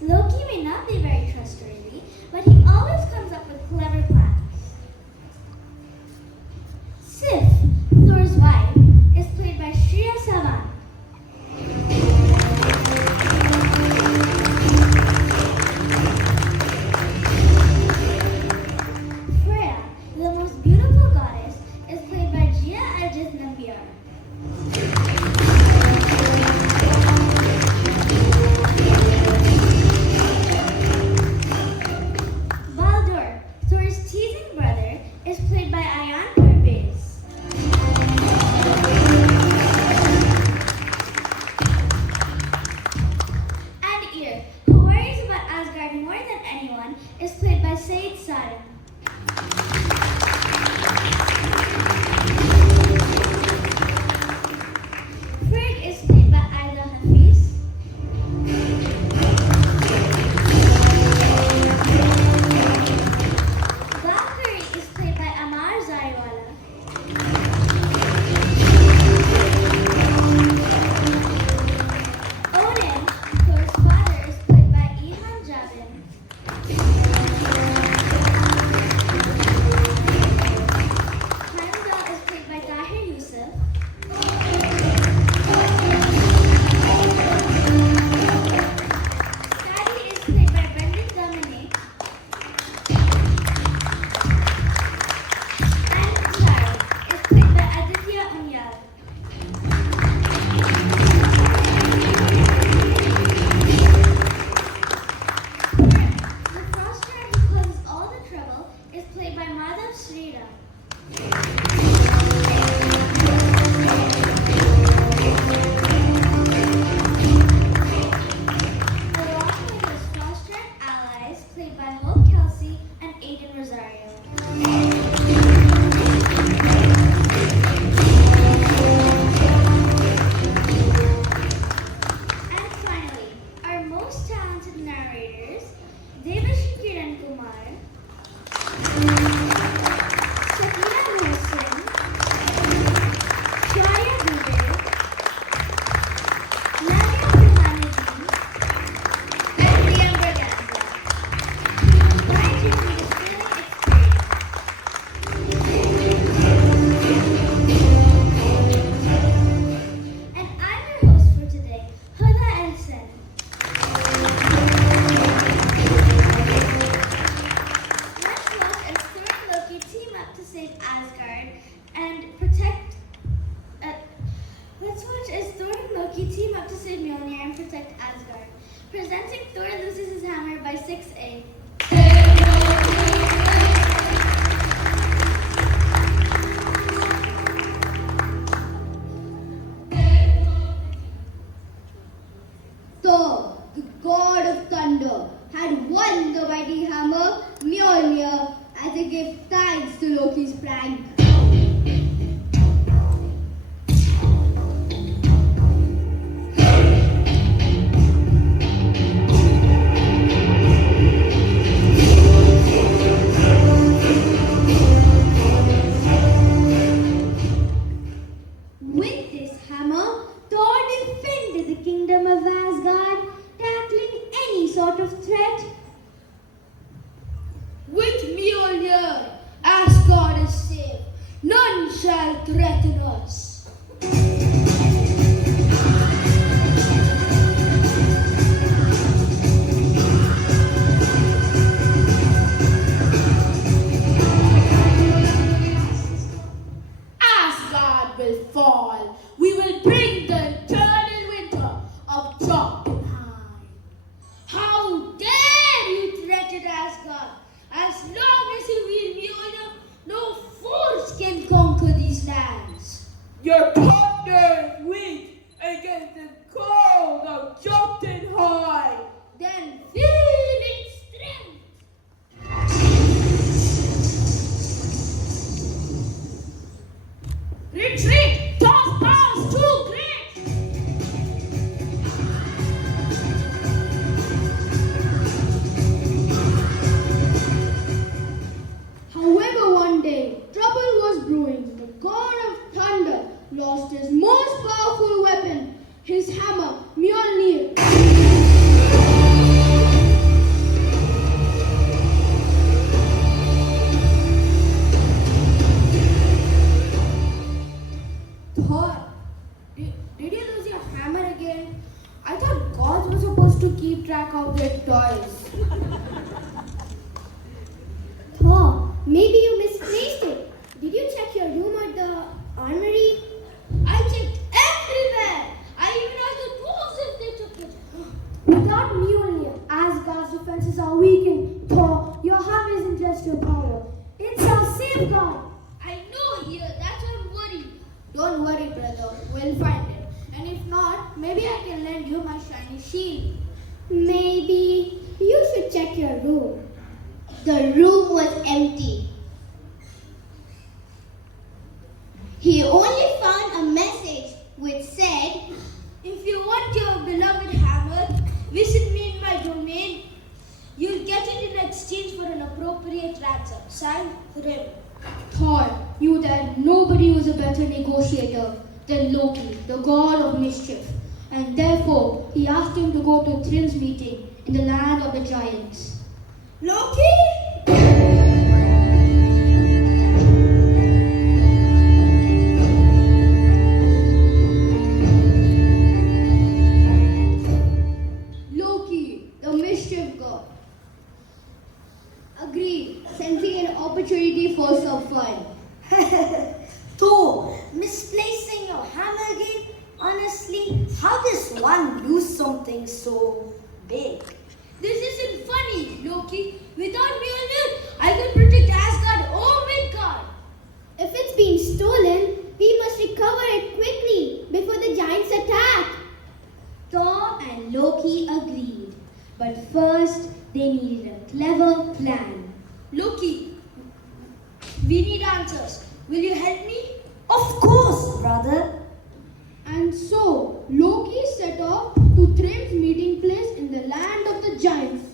Loki may not be very trustworthy, but he always comes up with clever plans. Sif, Thor's wife, is played by Shreya Savan. Freya, the most beautiful goddess, is played by Gia Ajit Nambiar. Baldur, Thor's teasing brother, is played by Ayan Pervez. And Ymir, who worries about Asgard more than anyone, is played by Said Saran. Frigg is played by Aida Hafiz. Valkyrie is played by Amar Zariwala. Odin, Thor's father, is played by Ihan Javin. Heimdall is played by Tahir Yusuf. Skadi is played by Brendan Dominic. And Cloud is played by Aditya Unyal. The frost giant who causes all the trouble is played by Madhav Sriram. Along with his frost giant allies, played by Hope Kelsey and Aiden Rosario. And finally, our most talented narrators, Devashi Kiran Kumar, Sakina Wilson, Shaya Dubey, Nadia Burhanuddin, and Liam Braganza. Combined to create a thrilling experience. And I'm your host for today, Huda Ehsan. Let's watch as Thor and Loki team up to save Asgard and protect. Let's watch as Thor and Loki team up to save Mjolnir and protect Asgard. Presenting Thor loses his hammer by 6A. Thor, the god of thunder, had won the mighty hammer Mjolnir as a gift thanks to Loki's prank. With this hammer, Thor defended the kingdom of Asgard, tackling any sort of threat. With Mjolnir, Asgard is safe. None shall threaten us. Asgard will fall. We will bring the eternal winter of Jotunheim. How dare you threaten Asgard? As long as you wield Mjolnir, no force can conquer these lands. Your partner is weak against the cold of Jotunheim. Then feel its strength. Retreat! Thor's power is too great! hammer, Mjolnir. Thor, did you lose your hammer again? I thought gods were supposed to keep track of their toys. Thor, maybe you misplaced it. Did you check your room at the armory? I checked everywhere. I even asked the dwarves if they took it. Without Mjolnir, Asgard's defenses are weakened. Thor, your hammer isn't just your power. It's our safeguard. I know, here. That's why I'm worried. Don't worry, brother. We'll find it. And if not, maybe I can lend you my shiny shield. Maybe you should check your room. The room was empty. He only found a message which said, If you want your beloved hammer, visit me in my domain. You'll get it in exchange for an appropriate ransom. Signed, Thrym. Thor knew that nobody was a better negotiator than Loki, the god of mischief, and therefore he asked him to go to Thrym's meeting in the land of the giants. Loki! Loki, the mischief god, agreed, sensing an opportunity for some fun. Thor, misplacing your hammer again? Honestly, how does one lose something so big? This isn't funny, Loki. Without Mjolnir, I could protect Asgard or Midgard. If it's been stolen, we must recover it quickly before the giants attack. Thor and Loki agreed, but first they needed a clever plan. Loki, we need answers. Will you help me? Of course, brother. And so, Loki set off to Thrym's meeting place in the land of the giants.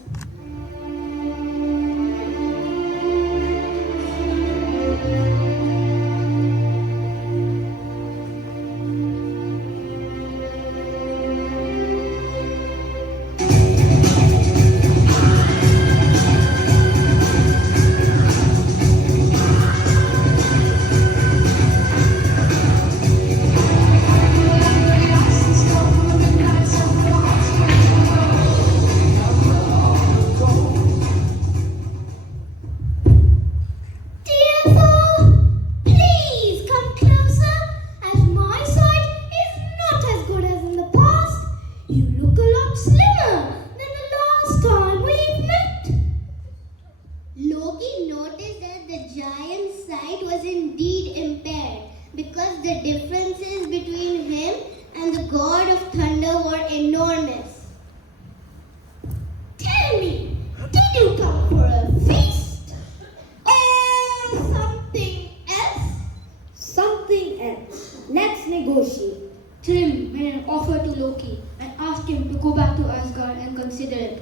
Thrym made an offer to Loki and asked him to go back to Asgard and consider it.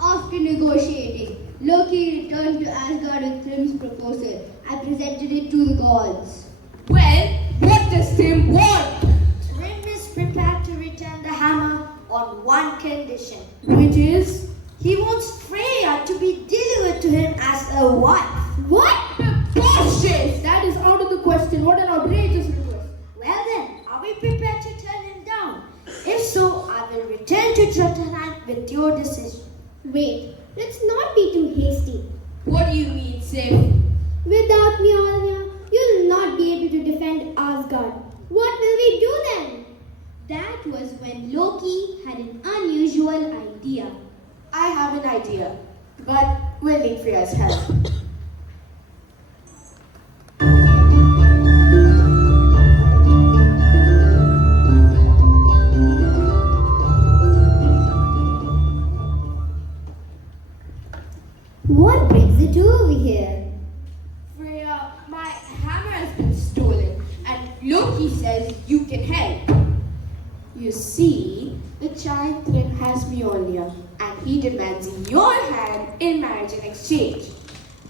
After negotiating, Loki returned to Asgard with Thrym's proposal and presented it to the gods. Well, what does Thrym want? Thrym is prepared to return the hammer on one condition, which is he wants Freya to be delivered to him as a wife. What? Bullshit! That is out of the question. What an outrageous request. Well then, are we prepared to turn him down? If so, I will return to Jotunheim with your decision. Wait, let's not be too hasty. What do you mean, Sif? Without Mjolnir, you'll not be able to defend Asgard. What will we do then? That was when Loki had an unusual idea. I have an idea, but we'll need Freya's help. What brings the two over here? Freya, my hammer Loki says you can help. You see, the giant threat has Mjolnir, and he demands your hand in marriage in exchange.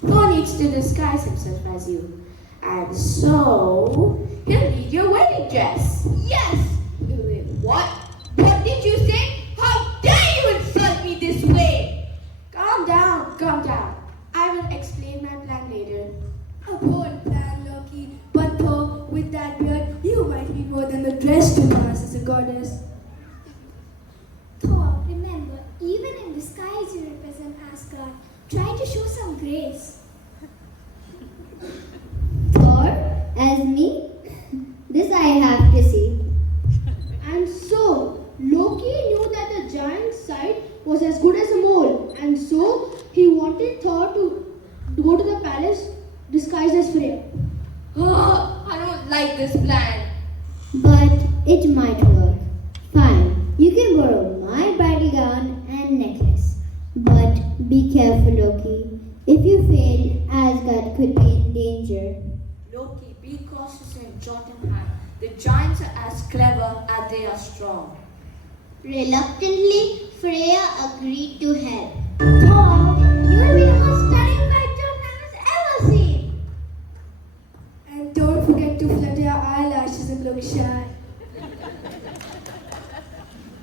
Thor needs to disguise himself as you, and so he'll need your wedding dress. Yes! Wait, what? What did you say? How dare you insult me this way? Calm down, calm down. I will explain my plan later. A bold plan, Loki. But Thor, with that beard, you might be more than the dress to pass as a goddess. Thor, remember, even in disguise you represent Asgard. Try to show some grace. Thor, as me? This I have to see. And so, Loki knew that the giant's side was as good as a mole, and so he wanted Thor to go to the palace disguised as Freya. I don't like this plan. But it might work. Fine, you can borrow my bridal gown and necklace. But be careful, Loki. If you fail, Asgard could be in danger. Loki, be cautious in Jotunheim. The giants are as clever as they are strong. Reluctantly, Freya agreed to help. Thor, you will be the most stunning bride Jotunheim has ever seen. And don't forget to flutter your eyelashes and look shy.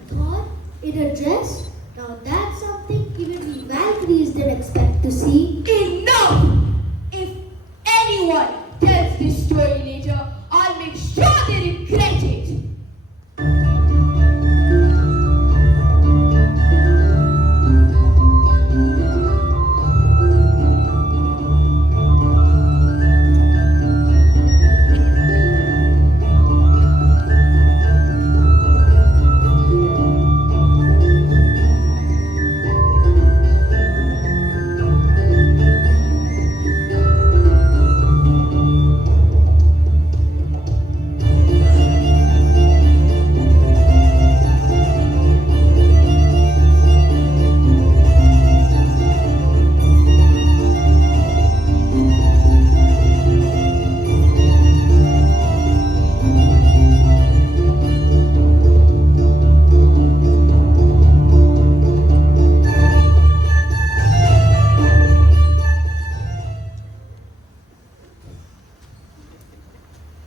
Thor, in a dress? Now that's something even the Valkyries didn't expect to see. Enough! If anyone tells this story later, I'll make sure they regret it.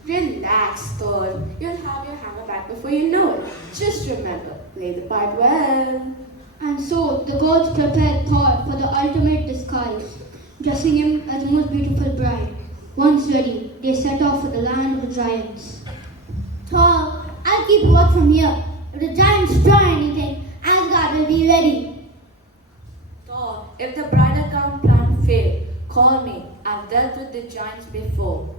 Relax, Thor. You'll have your hammer back before you know it. Just remember, play the part well. And so the gods prepared Thor for the ultimate disguise, dressing him as the most beautiful bride. Once ready, they set off for the land of the giants. Thor, I'll keep watch from here. If the giants try anything, Asgard will be ready. Thor, if the bridal gown plan failed, call me. I've dealt with the giants before.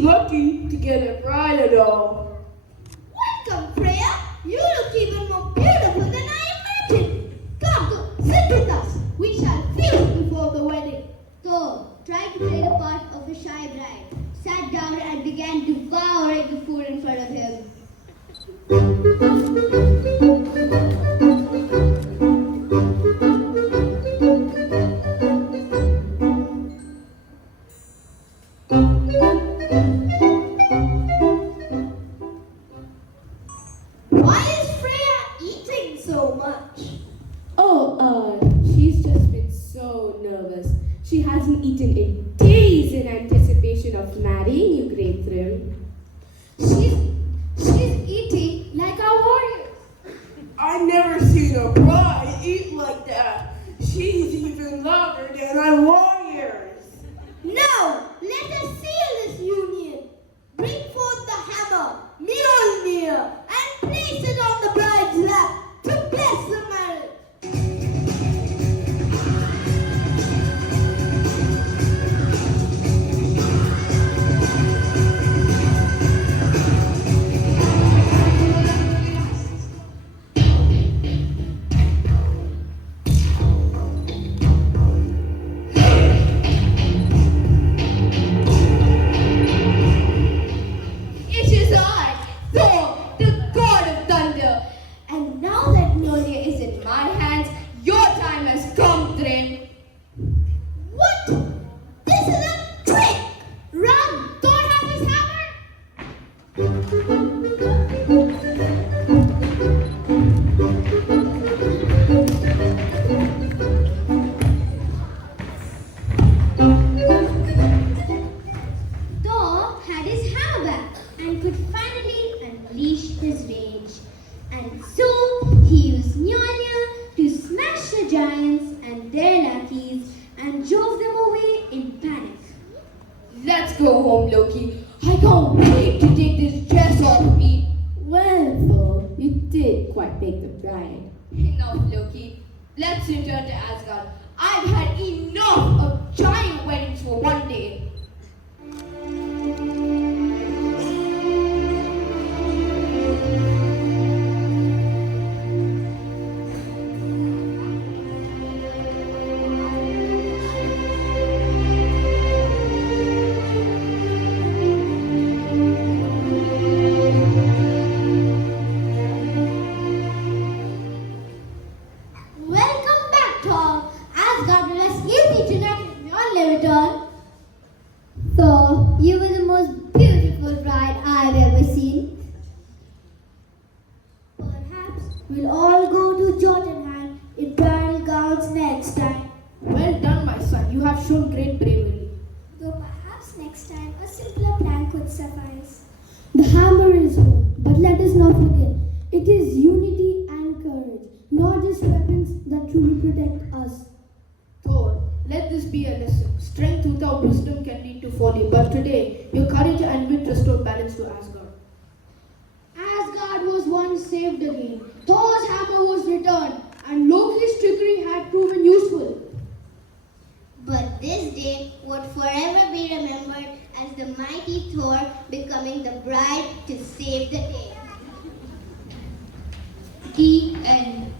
lucky to get a bride at all. Welcome, Freya. You look even more beautiful than I imagined. Come, go, sit with us. We shall feast before the wedding. So, trying to play the part of a shy bride, sat down and began devouring the food in front of him. hasn't eaten in days in anticipation of marrying you, Great Thrill. She's eating like our warriors. I've never seen a bride eat like that. She's even louder than our warriors. No! Let us seal this union. Bring forth the hammer, Mjolnir, and place it on the bride's lap to bless the marriage. It is I, Thor, the god of thunder. And now that Mjolnir is in my hands, your time has come, Thrym. What? This is a trick! Run! Thor has his hammer! Thor had his hammer back and could finally unleash his rage. And so he used Mjolnir to smash the giants and their lackeys and drove them away in panic. Let's go home, Loki. I can't wait to take this dress off me. Well, Thor, you did quite make the bride. Enough, Loki. Let's return to Asgard. I've had enough of giant weddings for one day. Welcome back, Thor. Asgard will escape me tonight if Mjolnir return. Thor, you were the most beautiful bride I've ever seen. Perhaps we'll all go to Jotunheim in bridal gowns next time. Well done, my son. You have shown great bravery. Though perhaps next time a simpler plan could suffice. The hammer is home, but let us not forget, it is unity and courage, not just weapons that truly protect us. Thor, let this be a lesson. Strength without wisdom can lead to folly, but today, your courage and wit restore balance to Asgard. Asgard was once saved again. Thor's hammer was returned, and Loki's trickery had proven useful. But this day would forever be remembered as the mighty Thor becoming the bride to save the day. The end.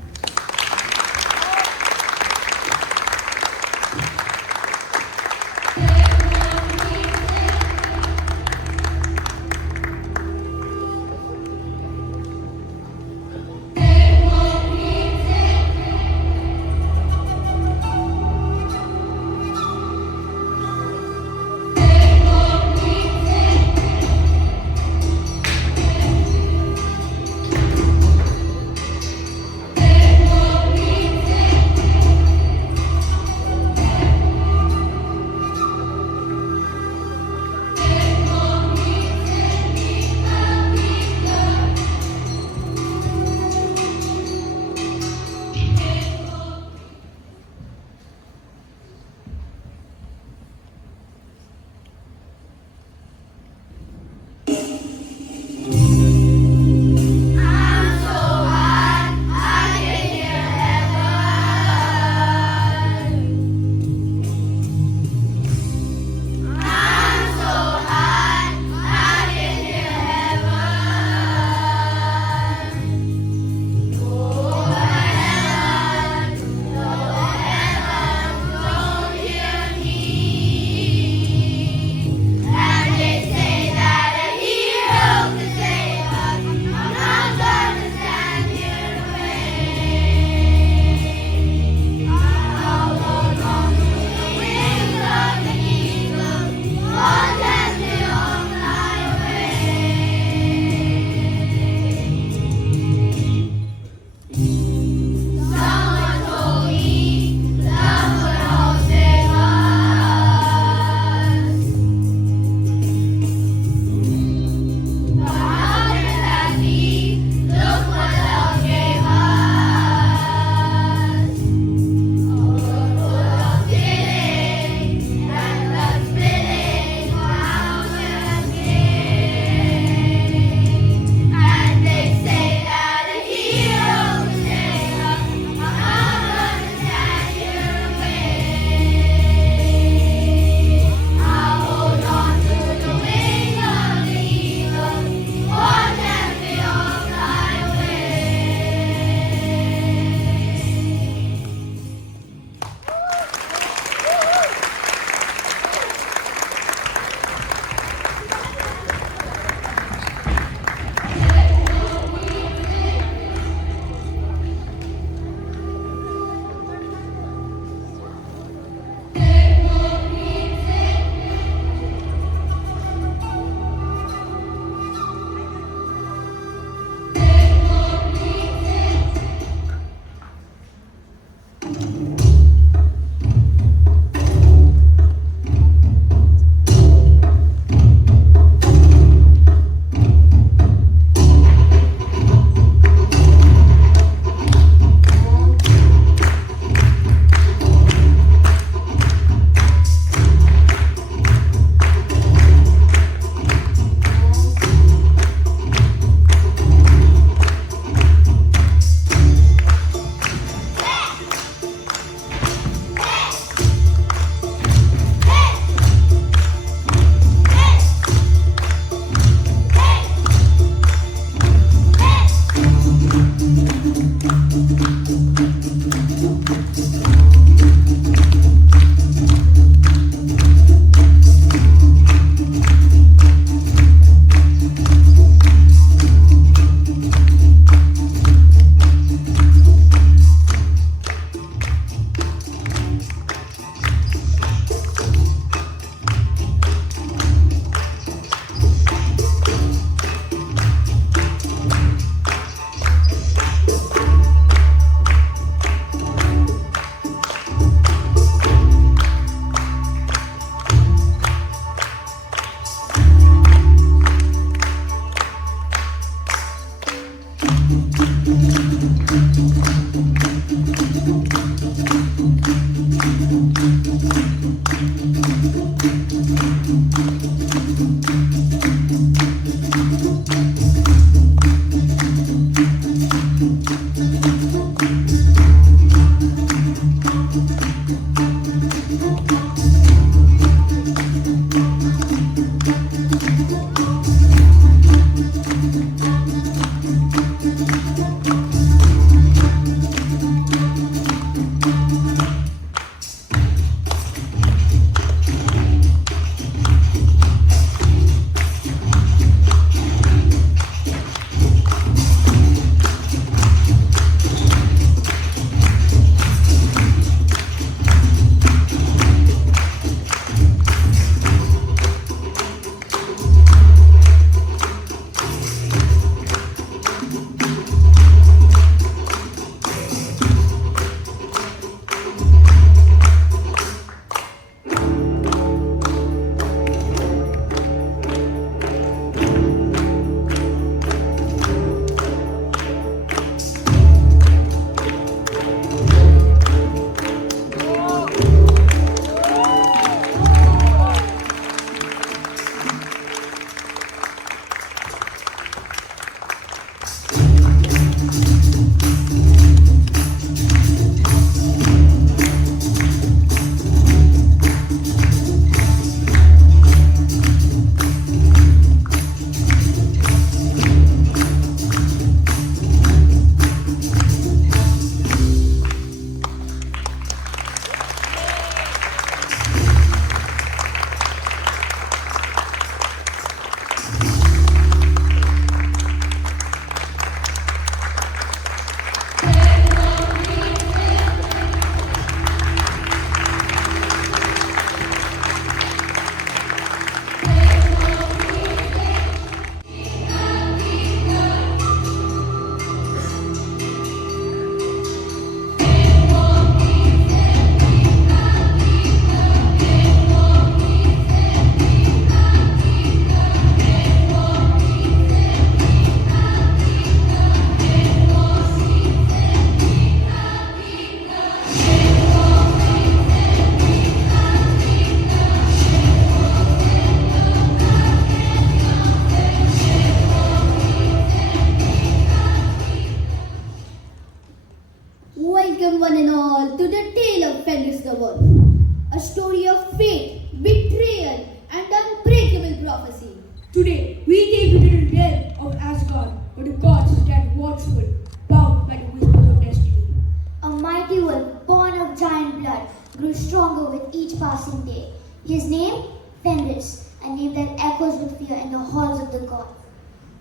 grew stronger with each passing day. His name, Fenris, a name that echoes with fear in the halls of the gods.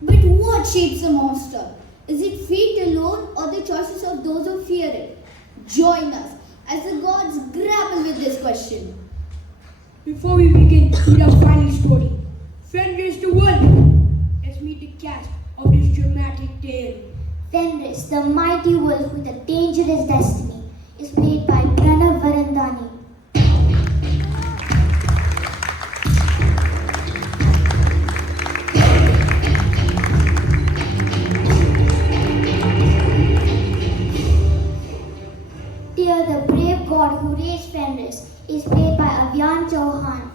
But what shapes a monster? Is it fate alone or the choices of those who fear it? Join us as the gods grapple with this question. Before we begin with our final story, Fenris the Wolf, let's meet the cast of this dramatic tale. Fenris, the mighty wolf with a dangerous destiny, is played by Pranav Varandani. Tyr, the brave god who raised Fenris, is played by Avyan Chauhan.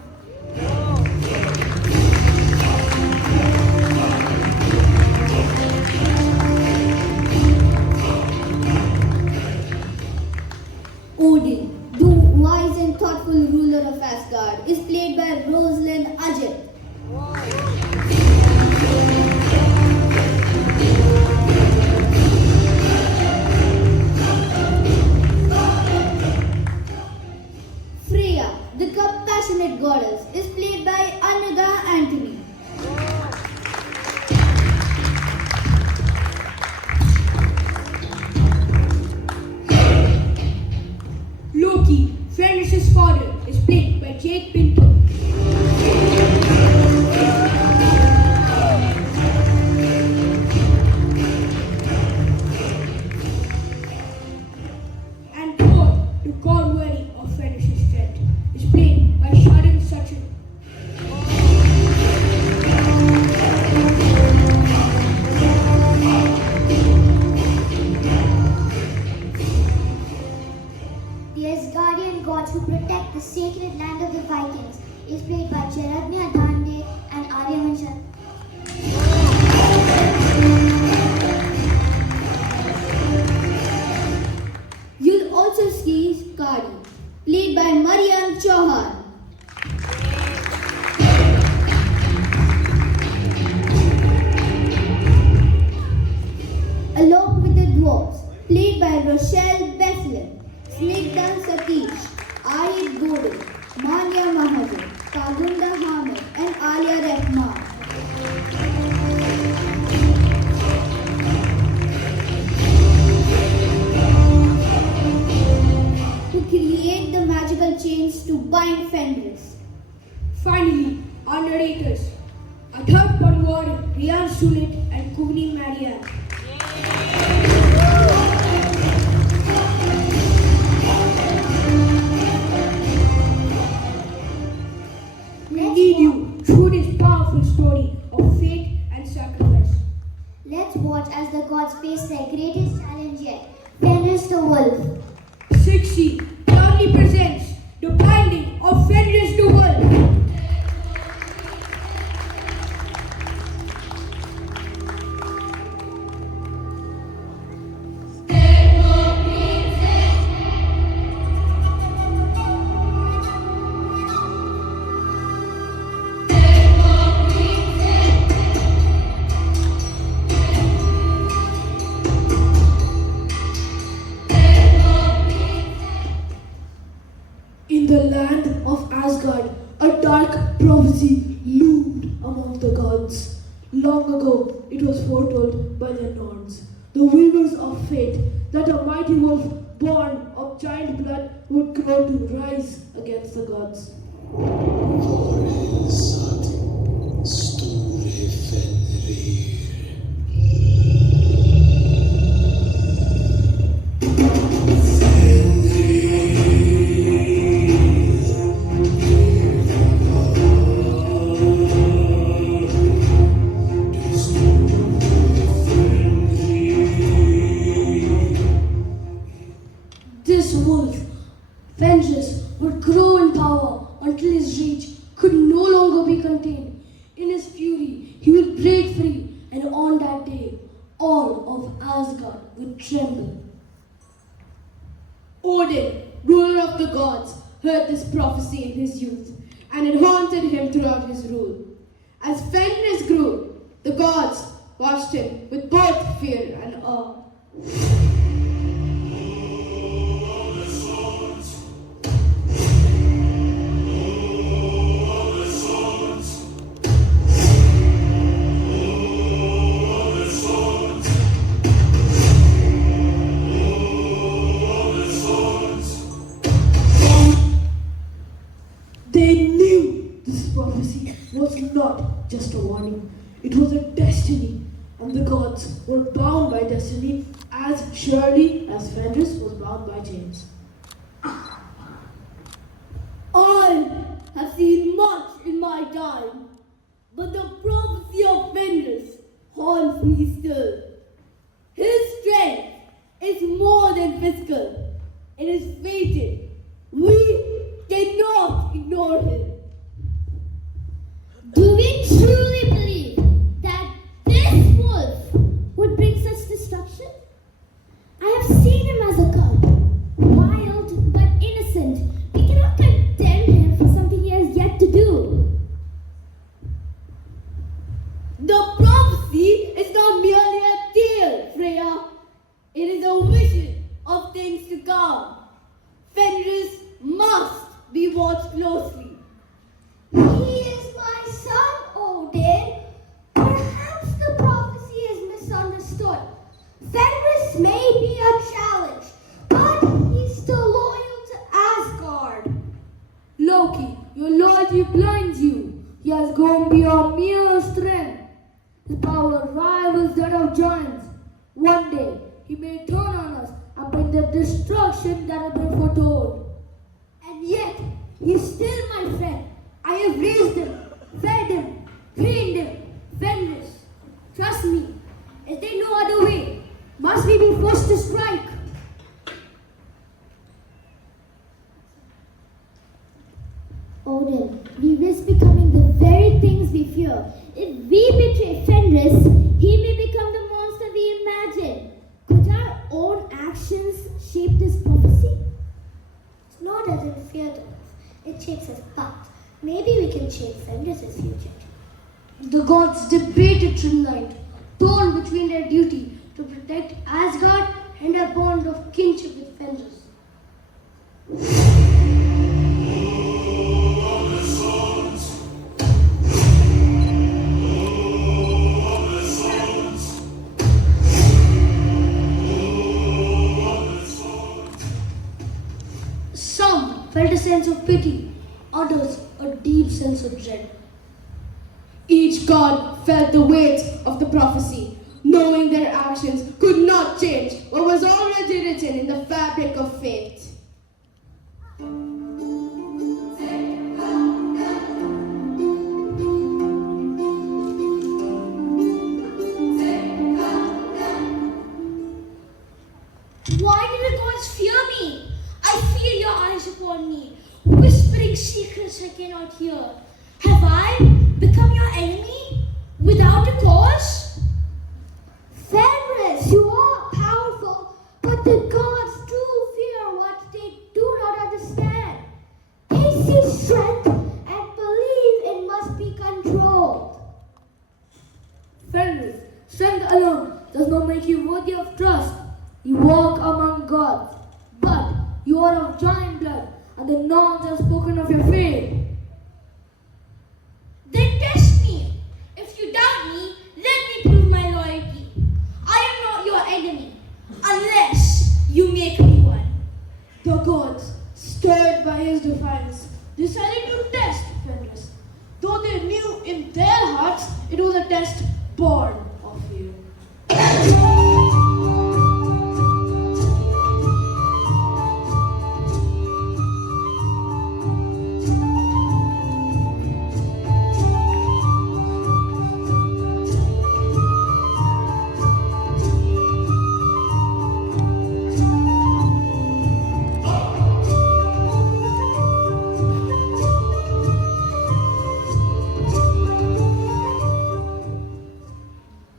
Odin, the wise and thoughtful ruler of Asgard, is played by Rosalind Ajit. Freya, the compassionate goddess, is played by Anuga Anthony. Loki, Fenris' father, is played by Jake Pinto. And Thor, the god worthy of Fenris' strength, is played by Sharon Sachin. The Asgardian gods who protect the sacred land of the Vikings is played by Charadnya Dande and Aryavanshan. You'll also see Skadi, played by Mariam Chauhan. Along with the dwarves, played by Rochelle Bethlehem, Snigdha Satish, Arid Godel, Manya Mahajan, Kagunda Hamid, and Alia Rahman. Who create the magical chains to bind Fenris. Finally, our narrators, Adhar Panwar, Riyan Sulit, and Kugni Marian. We lead you through this powerful story of faith and sacrifice. Let's watch as the gods face their greatest challenge yet, Fenris the Wolf. 60 proudly presents the binding of Fenris the Wolf. In the land of Asgard, a dark prophecy loomed among the gods. Long ago, it was foretold by the Norns, the weavers of fate, that a mighty wolf born of giant blood would grow to rise against the gods. This wolf, Fenris, would grow in power until his reach could no longer be contained. In his fury, he would break free, and on that day, all of Asgard would tremble. Odin, ruler of the gods, heard this prophecy in his youth, and it haunted him throughout his rule. As Fenris grew, the gods watched him with both fear and awe. prophecy was not just a warning, it was a destiny, and the gods were bound by destiny as surely as Fenris was bound by chains. I have seen much in my time, but the prophecy of Fenris haunts me still. His strength is more than physical, it is fated. We cannot ignore him. Do we truly believe that this wolf would bring such destruction? I have seen him as a cub, wild but innocent. We cannot condemn him for something he has yet to do. The prophecy is not merely a tale, Freya. It is a vision of things to come. Fenris must be watched closely. He is my son, Odin. Perhaps the prophecy is misunderstood. Fenris may be a challenge, but he's still loyal to Asgard. Loki, your loyalty blinds you. He has gone beyond mere strength. His power rivals that of giants. One day, he may turn on us and bring the destruction that has been foretold. And yet, he's still my friend. I have raised him, fed him, trained him. Fenris, trust me, is there no other way? Must we be forced to strike? Odin, we risk becoming the very things we fear. If we betray Fenris, he may become the monster we imagine. Could our own actions shape this prophecy? Snow doesn't fear the wolf. It shapes his path. Maybe we can shape Fenris' future. The gods debated tonight, torn between their duty to protect Asgard and their bond of kinship with Fenris. Some felt a sense of pity, others a deep sense of dread. Each god felt the weight of the prophecy, knowing their actions could not change what was already written in the fabric of fate. Why do the gods fear me? I feel your eyes upon me, whispering secrets I cannot hear. Have I become your enemy without a cause? Fenris, you are powerful, but the gods do fear what they do not understand. They see strength and believe it must be controlled. Fenris, strength alone does not make you worthy of trust. You walk among gods, but you are of giant blood, and the Norns have spoken of your fate. Then test me. If you doubt me, let me prove my loyalty. I am not your enemy, unless you make me one. The gods, stirred by his defiance, decided to test Fenris, though they knew in their hearts it was a test born of fear.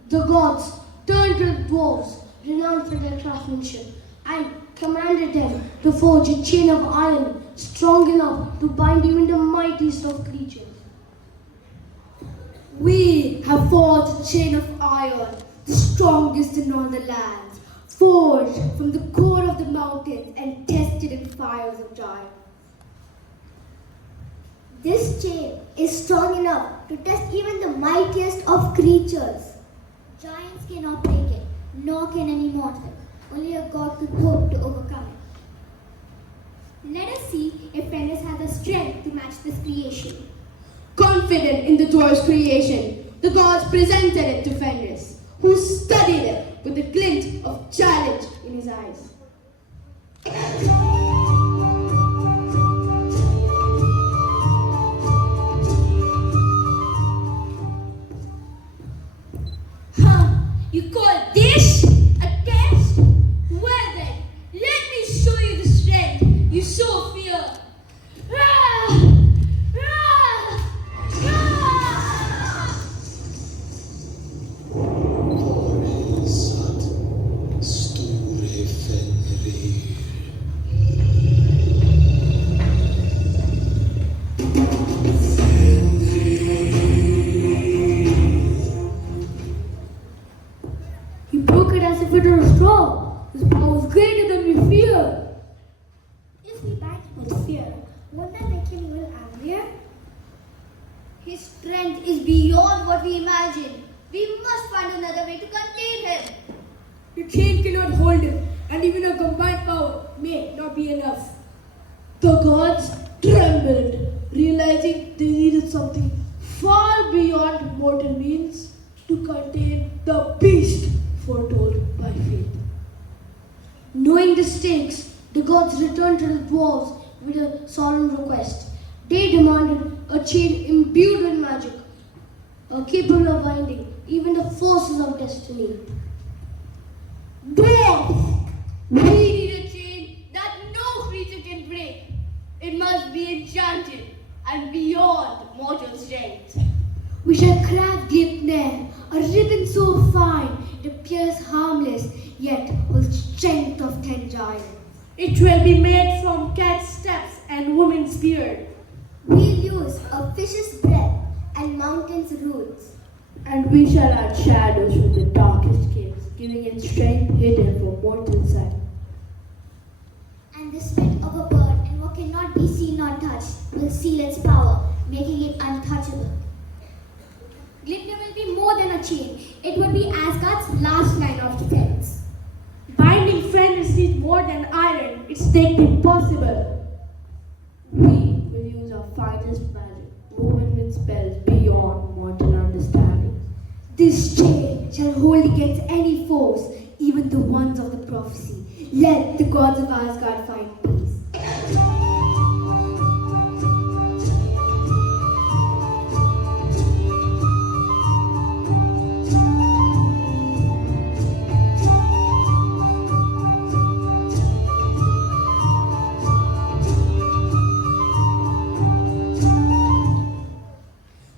The gods turned to the dwarves, renowned for their craftsmanship, and commanded them to forge a chain of iron strong enough to bind even the mightiest of creatures. We have forged a chain of iron, the strongest in all the lands, forged from the core of the mountains and tested in fires of giants. This chain is strong enough to test even the mightiest of creatures. Giants cannot break it, nor can any mortal. Only a god could hope to overcome it. Let us see if Fenris has the strength to match this creation. confident in the dwarf's creation, the gods presented it to Fenris, who studied it with a glint of challenge in his eyes. Huh? You call this a test? Well then, let me show you the strength you so fear. Ah! Ah! Ah! He broke it as if it were a straw. His power was greater than we fear. If we bind him with fear, won't that make him even angrier? His strength is beyond what we imagine. We must find another way to contain him. The chain cannot hold him, and even a combined power may not be enough. The gods trembled, realizing they needed something far beyond mortal means to contain the beast foretold by fate. Knowing the stakes, the gods returned to the dwarves with a solemn request. They demanded a chain imbued with magic, capable of binding even the forces of destiny. Dwarfs! We need a chain that no creature can break. It must be enchanted and beyond mortal strength. We shall craft Gleipnir, a ribbon so fine it appears harmless, yet holds strength of 10 giants. It will be made from cat's steps and woman's beard. We'll use a fish's breath and mountain's roots. And we shall add shadows from the darkest caves, giving it strength hidden from mortal sight. And the spit of a bird and what cannot be seen or touched will seal its power, making it untouchable. Gleipnir will be more than a chain. It will be Asgard's last line of defense. Binding Fenris needs more than iron. Its take impossible. We will use our finest magic, woven with spells beyond mortal understanding. This chain shall hold against any foes, even the ones of the prophecy. Let the gods of Asgard find peace.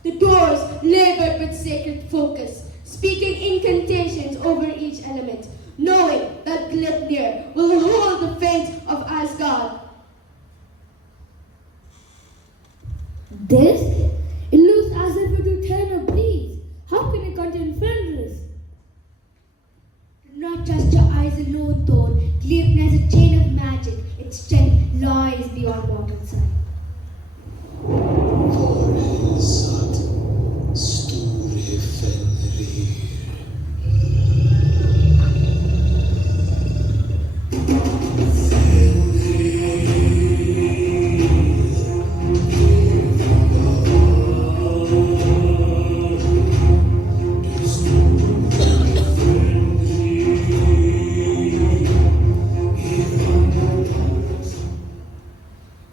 The dwarves labored with sacred focus, speaking incantations over each element, knowing that Gleipnir will hold the fate of Asgard. This? It looks as if it would turn a breeze. How can it contain Fenris? Not just your eyes alone, Thor. Gleipnir is a chain of magic. Its strength lies beyond mortal sight.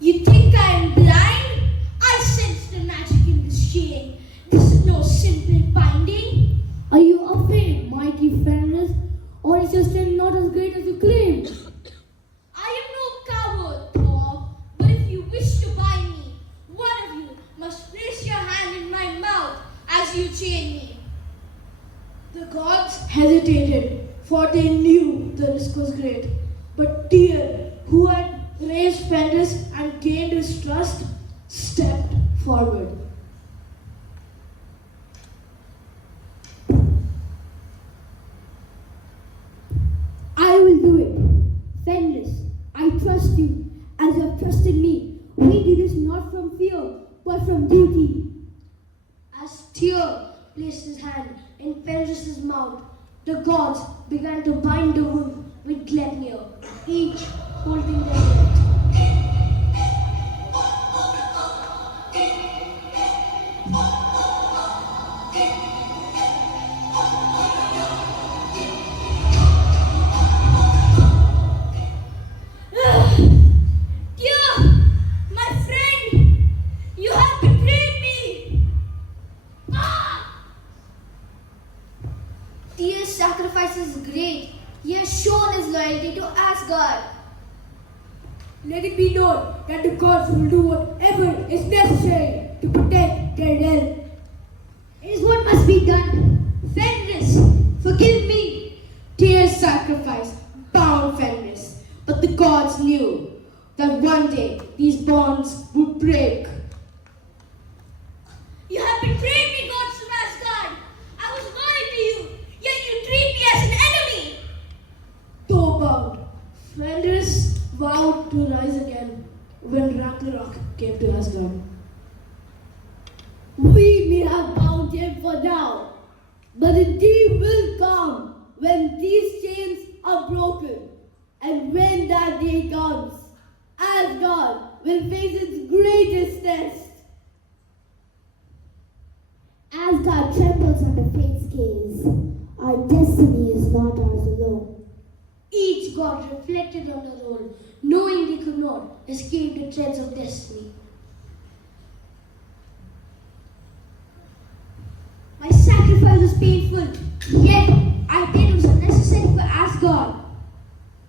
You think I am blind? I sense the magic in this chain. This is no simple binding. Are you afraid, mighty Fenris? Or is your strength not as great as you claim? I am no coward, Thor. But if you wish to bind me, one of you must place your hand in my mouth as you chain me. The gods hesitated, for they knew the risk was great. But Tyr, who had raised Fenris and gained his trust, stepped forward. I will do it. Fenris, I trust you as you have trusted me. We do this not from fear, but from duty. As Tyr placed his hand in Fenris's mouth, the gods began to bind the wound with Gleipnir, each holding their breath. let it be known that the gods will do whatever is necessary to protect their realm. It is what must be done. Fenris, forgive me. Tears sacrifice bound Fenris, but the gods knew that one day these bonds would break. You have betrayed me, gods of Asgard. I was loyal to you, yet you treat me as an enemy. Though bound, Fenris vowed to rise again when Ragnarok came to Asgard. We may have bound him for now, but the day will come when these chains are broken. And when that day comes, Asgard will face its greatest test. Asgard trembles under fate's gaze. Our destiny is not ours alone. Each god reflected on their role, knowing they could not escape the threads of destiny. My sacrifice was painful, yet I did what was necessary for Asgard.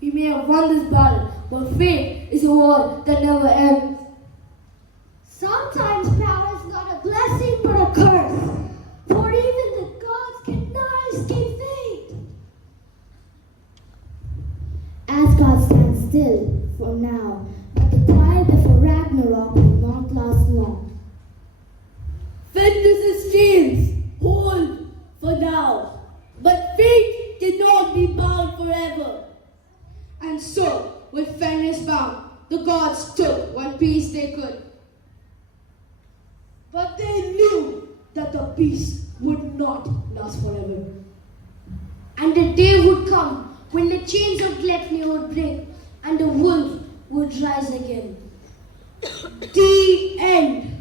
We may have won this battle, but fate is a war that never ends. Sometimes power is not a blessing but a curse, for even the gods cannot escape fate. Asgard stands still for now, but the quiet of a Ragnarok will not last long. Fenris' chains hold for now, but fate cannot be bound forever. And so, with Fenris bound, the gods took what peace they could. But they knew that the peace would not last forever. And the day would come when the chains of gluttony would break and the wolf would rise again. The end.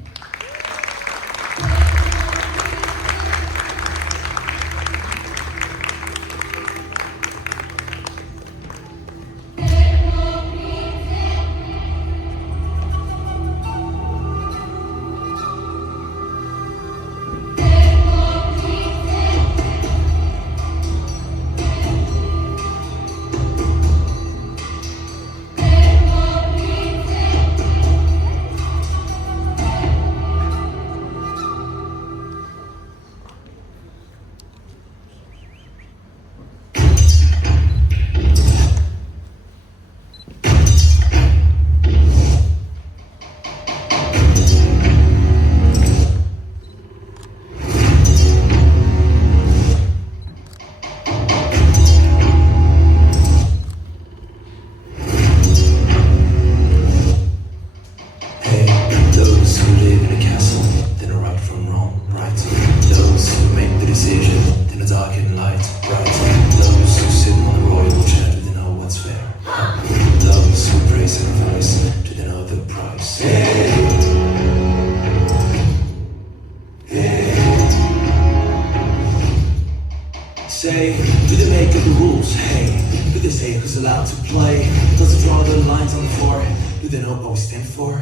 Say, do they make up the rules? Hey, do they say who's allowed to play? Does it draw the lines on the floor? Do they know what we stand for?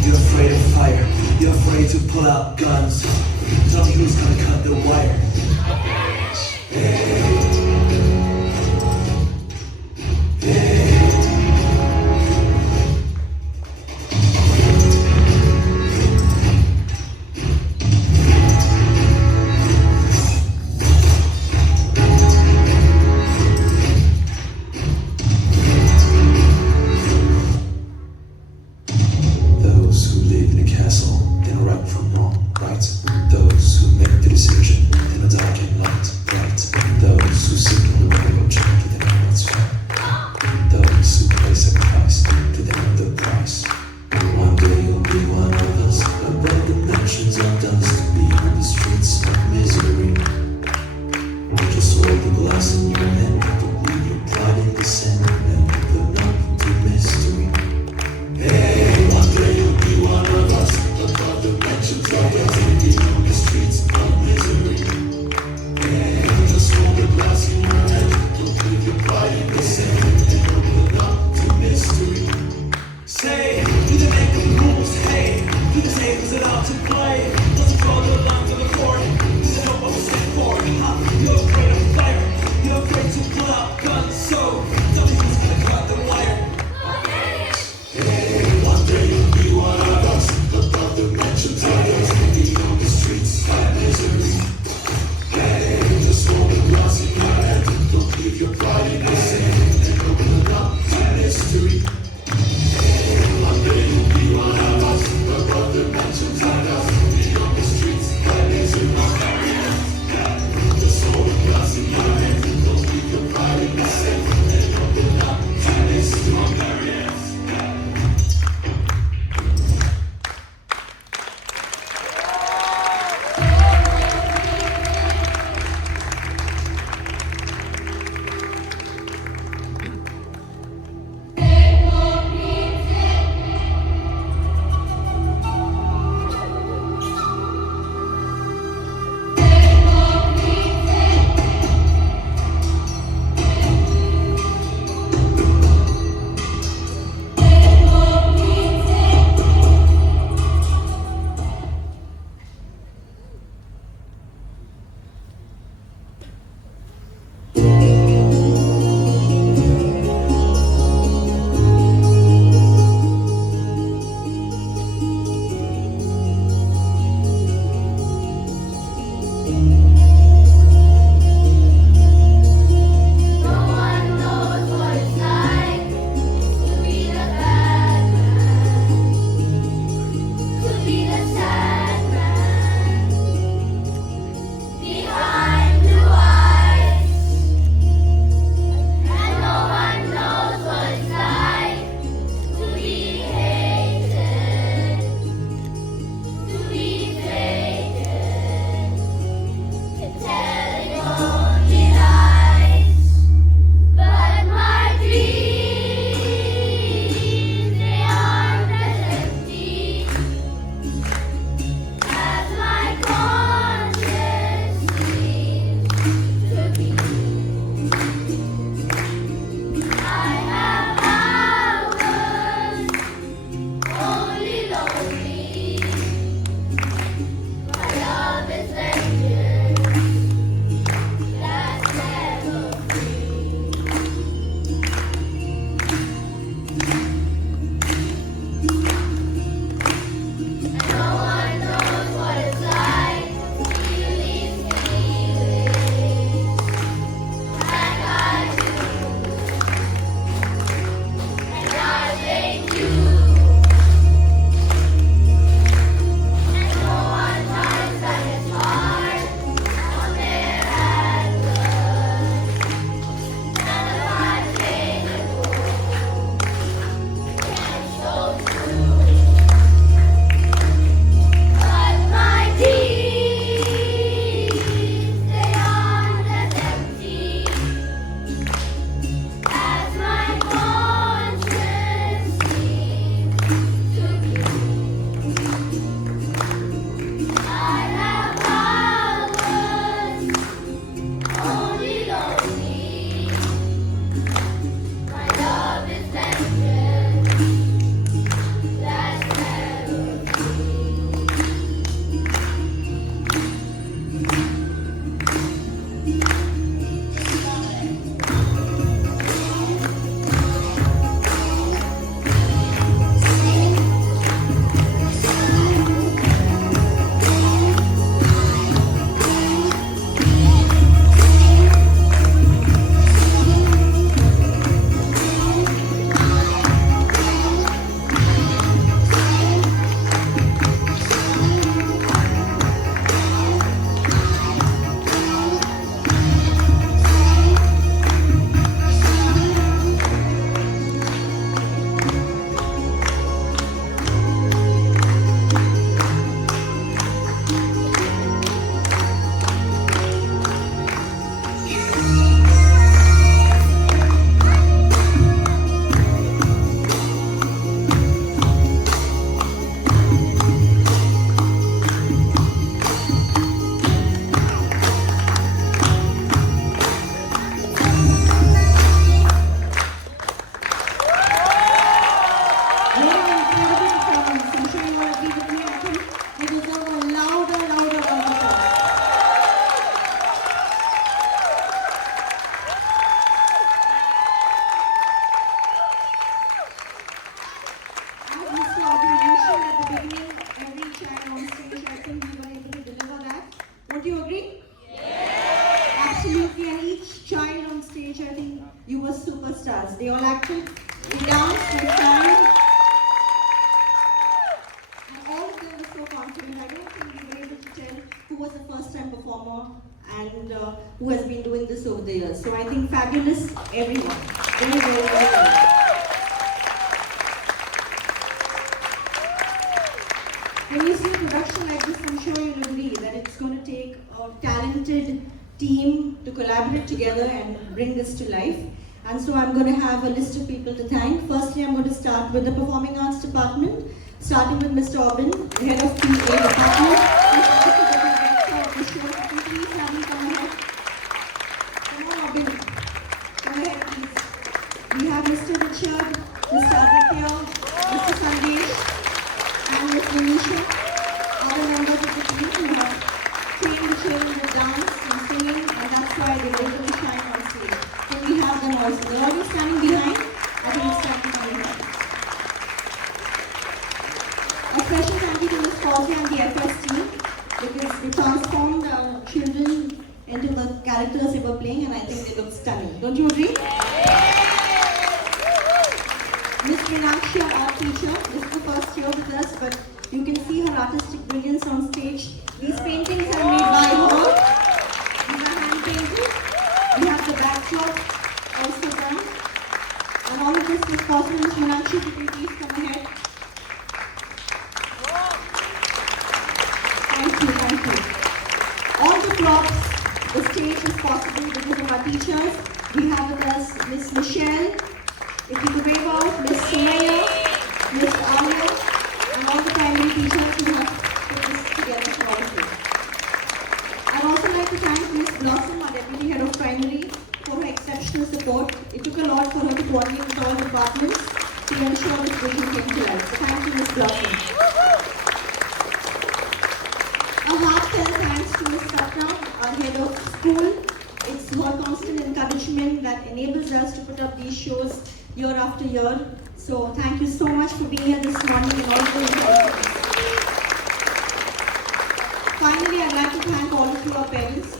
You're afraid of fire, you're afraid to pull out guns. Tell me who's gonna cut the wire. Hey. Those who live in a castle, they know right from wrong, right? Those who make the decision in the dark and light, right? Those confident. I don't think we were able to tell who was the first time performer and who has been doing this over the years. So I think fabulous, everyone. Very, very, very well. When you see a production like this, I'm sure you'll agree that it's going to take a talented team to collaborate together and bring this to life. And so I'm going to have a list of people to thank. Firstly, I'm going to start with the Performing Arts Department, starting with Mr. Aubin, the head of PA Department. He's also the director of the show. Can you please have him come ahead? Come on, Aubin. Come ahead, please. We have Mr. Richard, Mr. Aditya, Mr. Sandesh, and Ms. Manisha, other members of the team who have trained the children with dance and singing, and that's why they were able to shine on stage. Can we have them also? They're always standing behind. I think it's time to come here. A special thank you to Ms. Fauzi and the FS team because they transformed our children into the characters they were playing, and I think they look stunning. Don't you agree? Ms. Meenakshi, our art teacher, this is the first year with us, but you can see her artistic brilliance on stage. These paintings are made by her. These are hand painted. We have the backdrop also done. And all of this is possible. Ms. Meenakshi, if you can please come ahead. Thank you, thank you. All the props, the stage is possible because of our teachers. We have with us Ms. Michelle. If you could wave out Ms. Sumaya, Ms. Alia, and all the primary teachers who have put this together for all of you. I'd also like to thank Ms. Blossom, our Deputy Head of Primary, for her exceptional support. It took a lot for her to coordinate with all departments to ensure this vision came to life. So thank you, Ms. Blossom. A heartfelt thanks to Ms. Satna, our Head of School. It's her constant encouragement that enables us to put up these shows year after year. So thank you so much for being here this morning and all the encouragement. Finally, I'd like to thank all of you, our parents.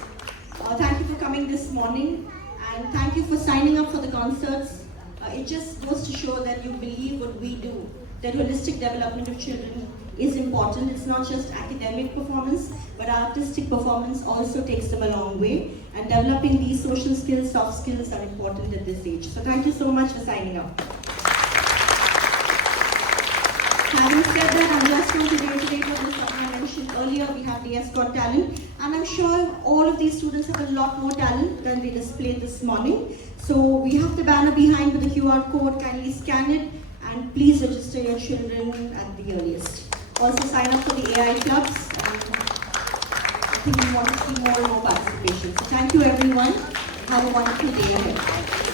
Thank you for coming this morning and thank you for signing up for the concerts. It just goes to show that you believe what we do, that holistic development of children is important. It's not just academic performance, but artistic performance also takes them a long way. And developing these social skills, soft skills are important at this age. So thank you so much for signing up. Having said that, I'm just going to reiterate what Ms. Satna mentioned earlier. We have the escort talent, and I'm sure all of these students have a lot more talent than they displayed this morning. So we have the banner behind with the QR code. Kindly scan it, and please register your children at the earliest. Also sign up for the AI clubs. I think we want to see more and more participation. So thank you everyone. Have a wonderful day ahead.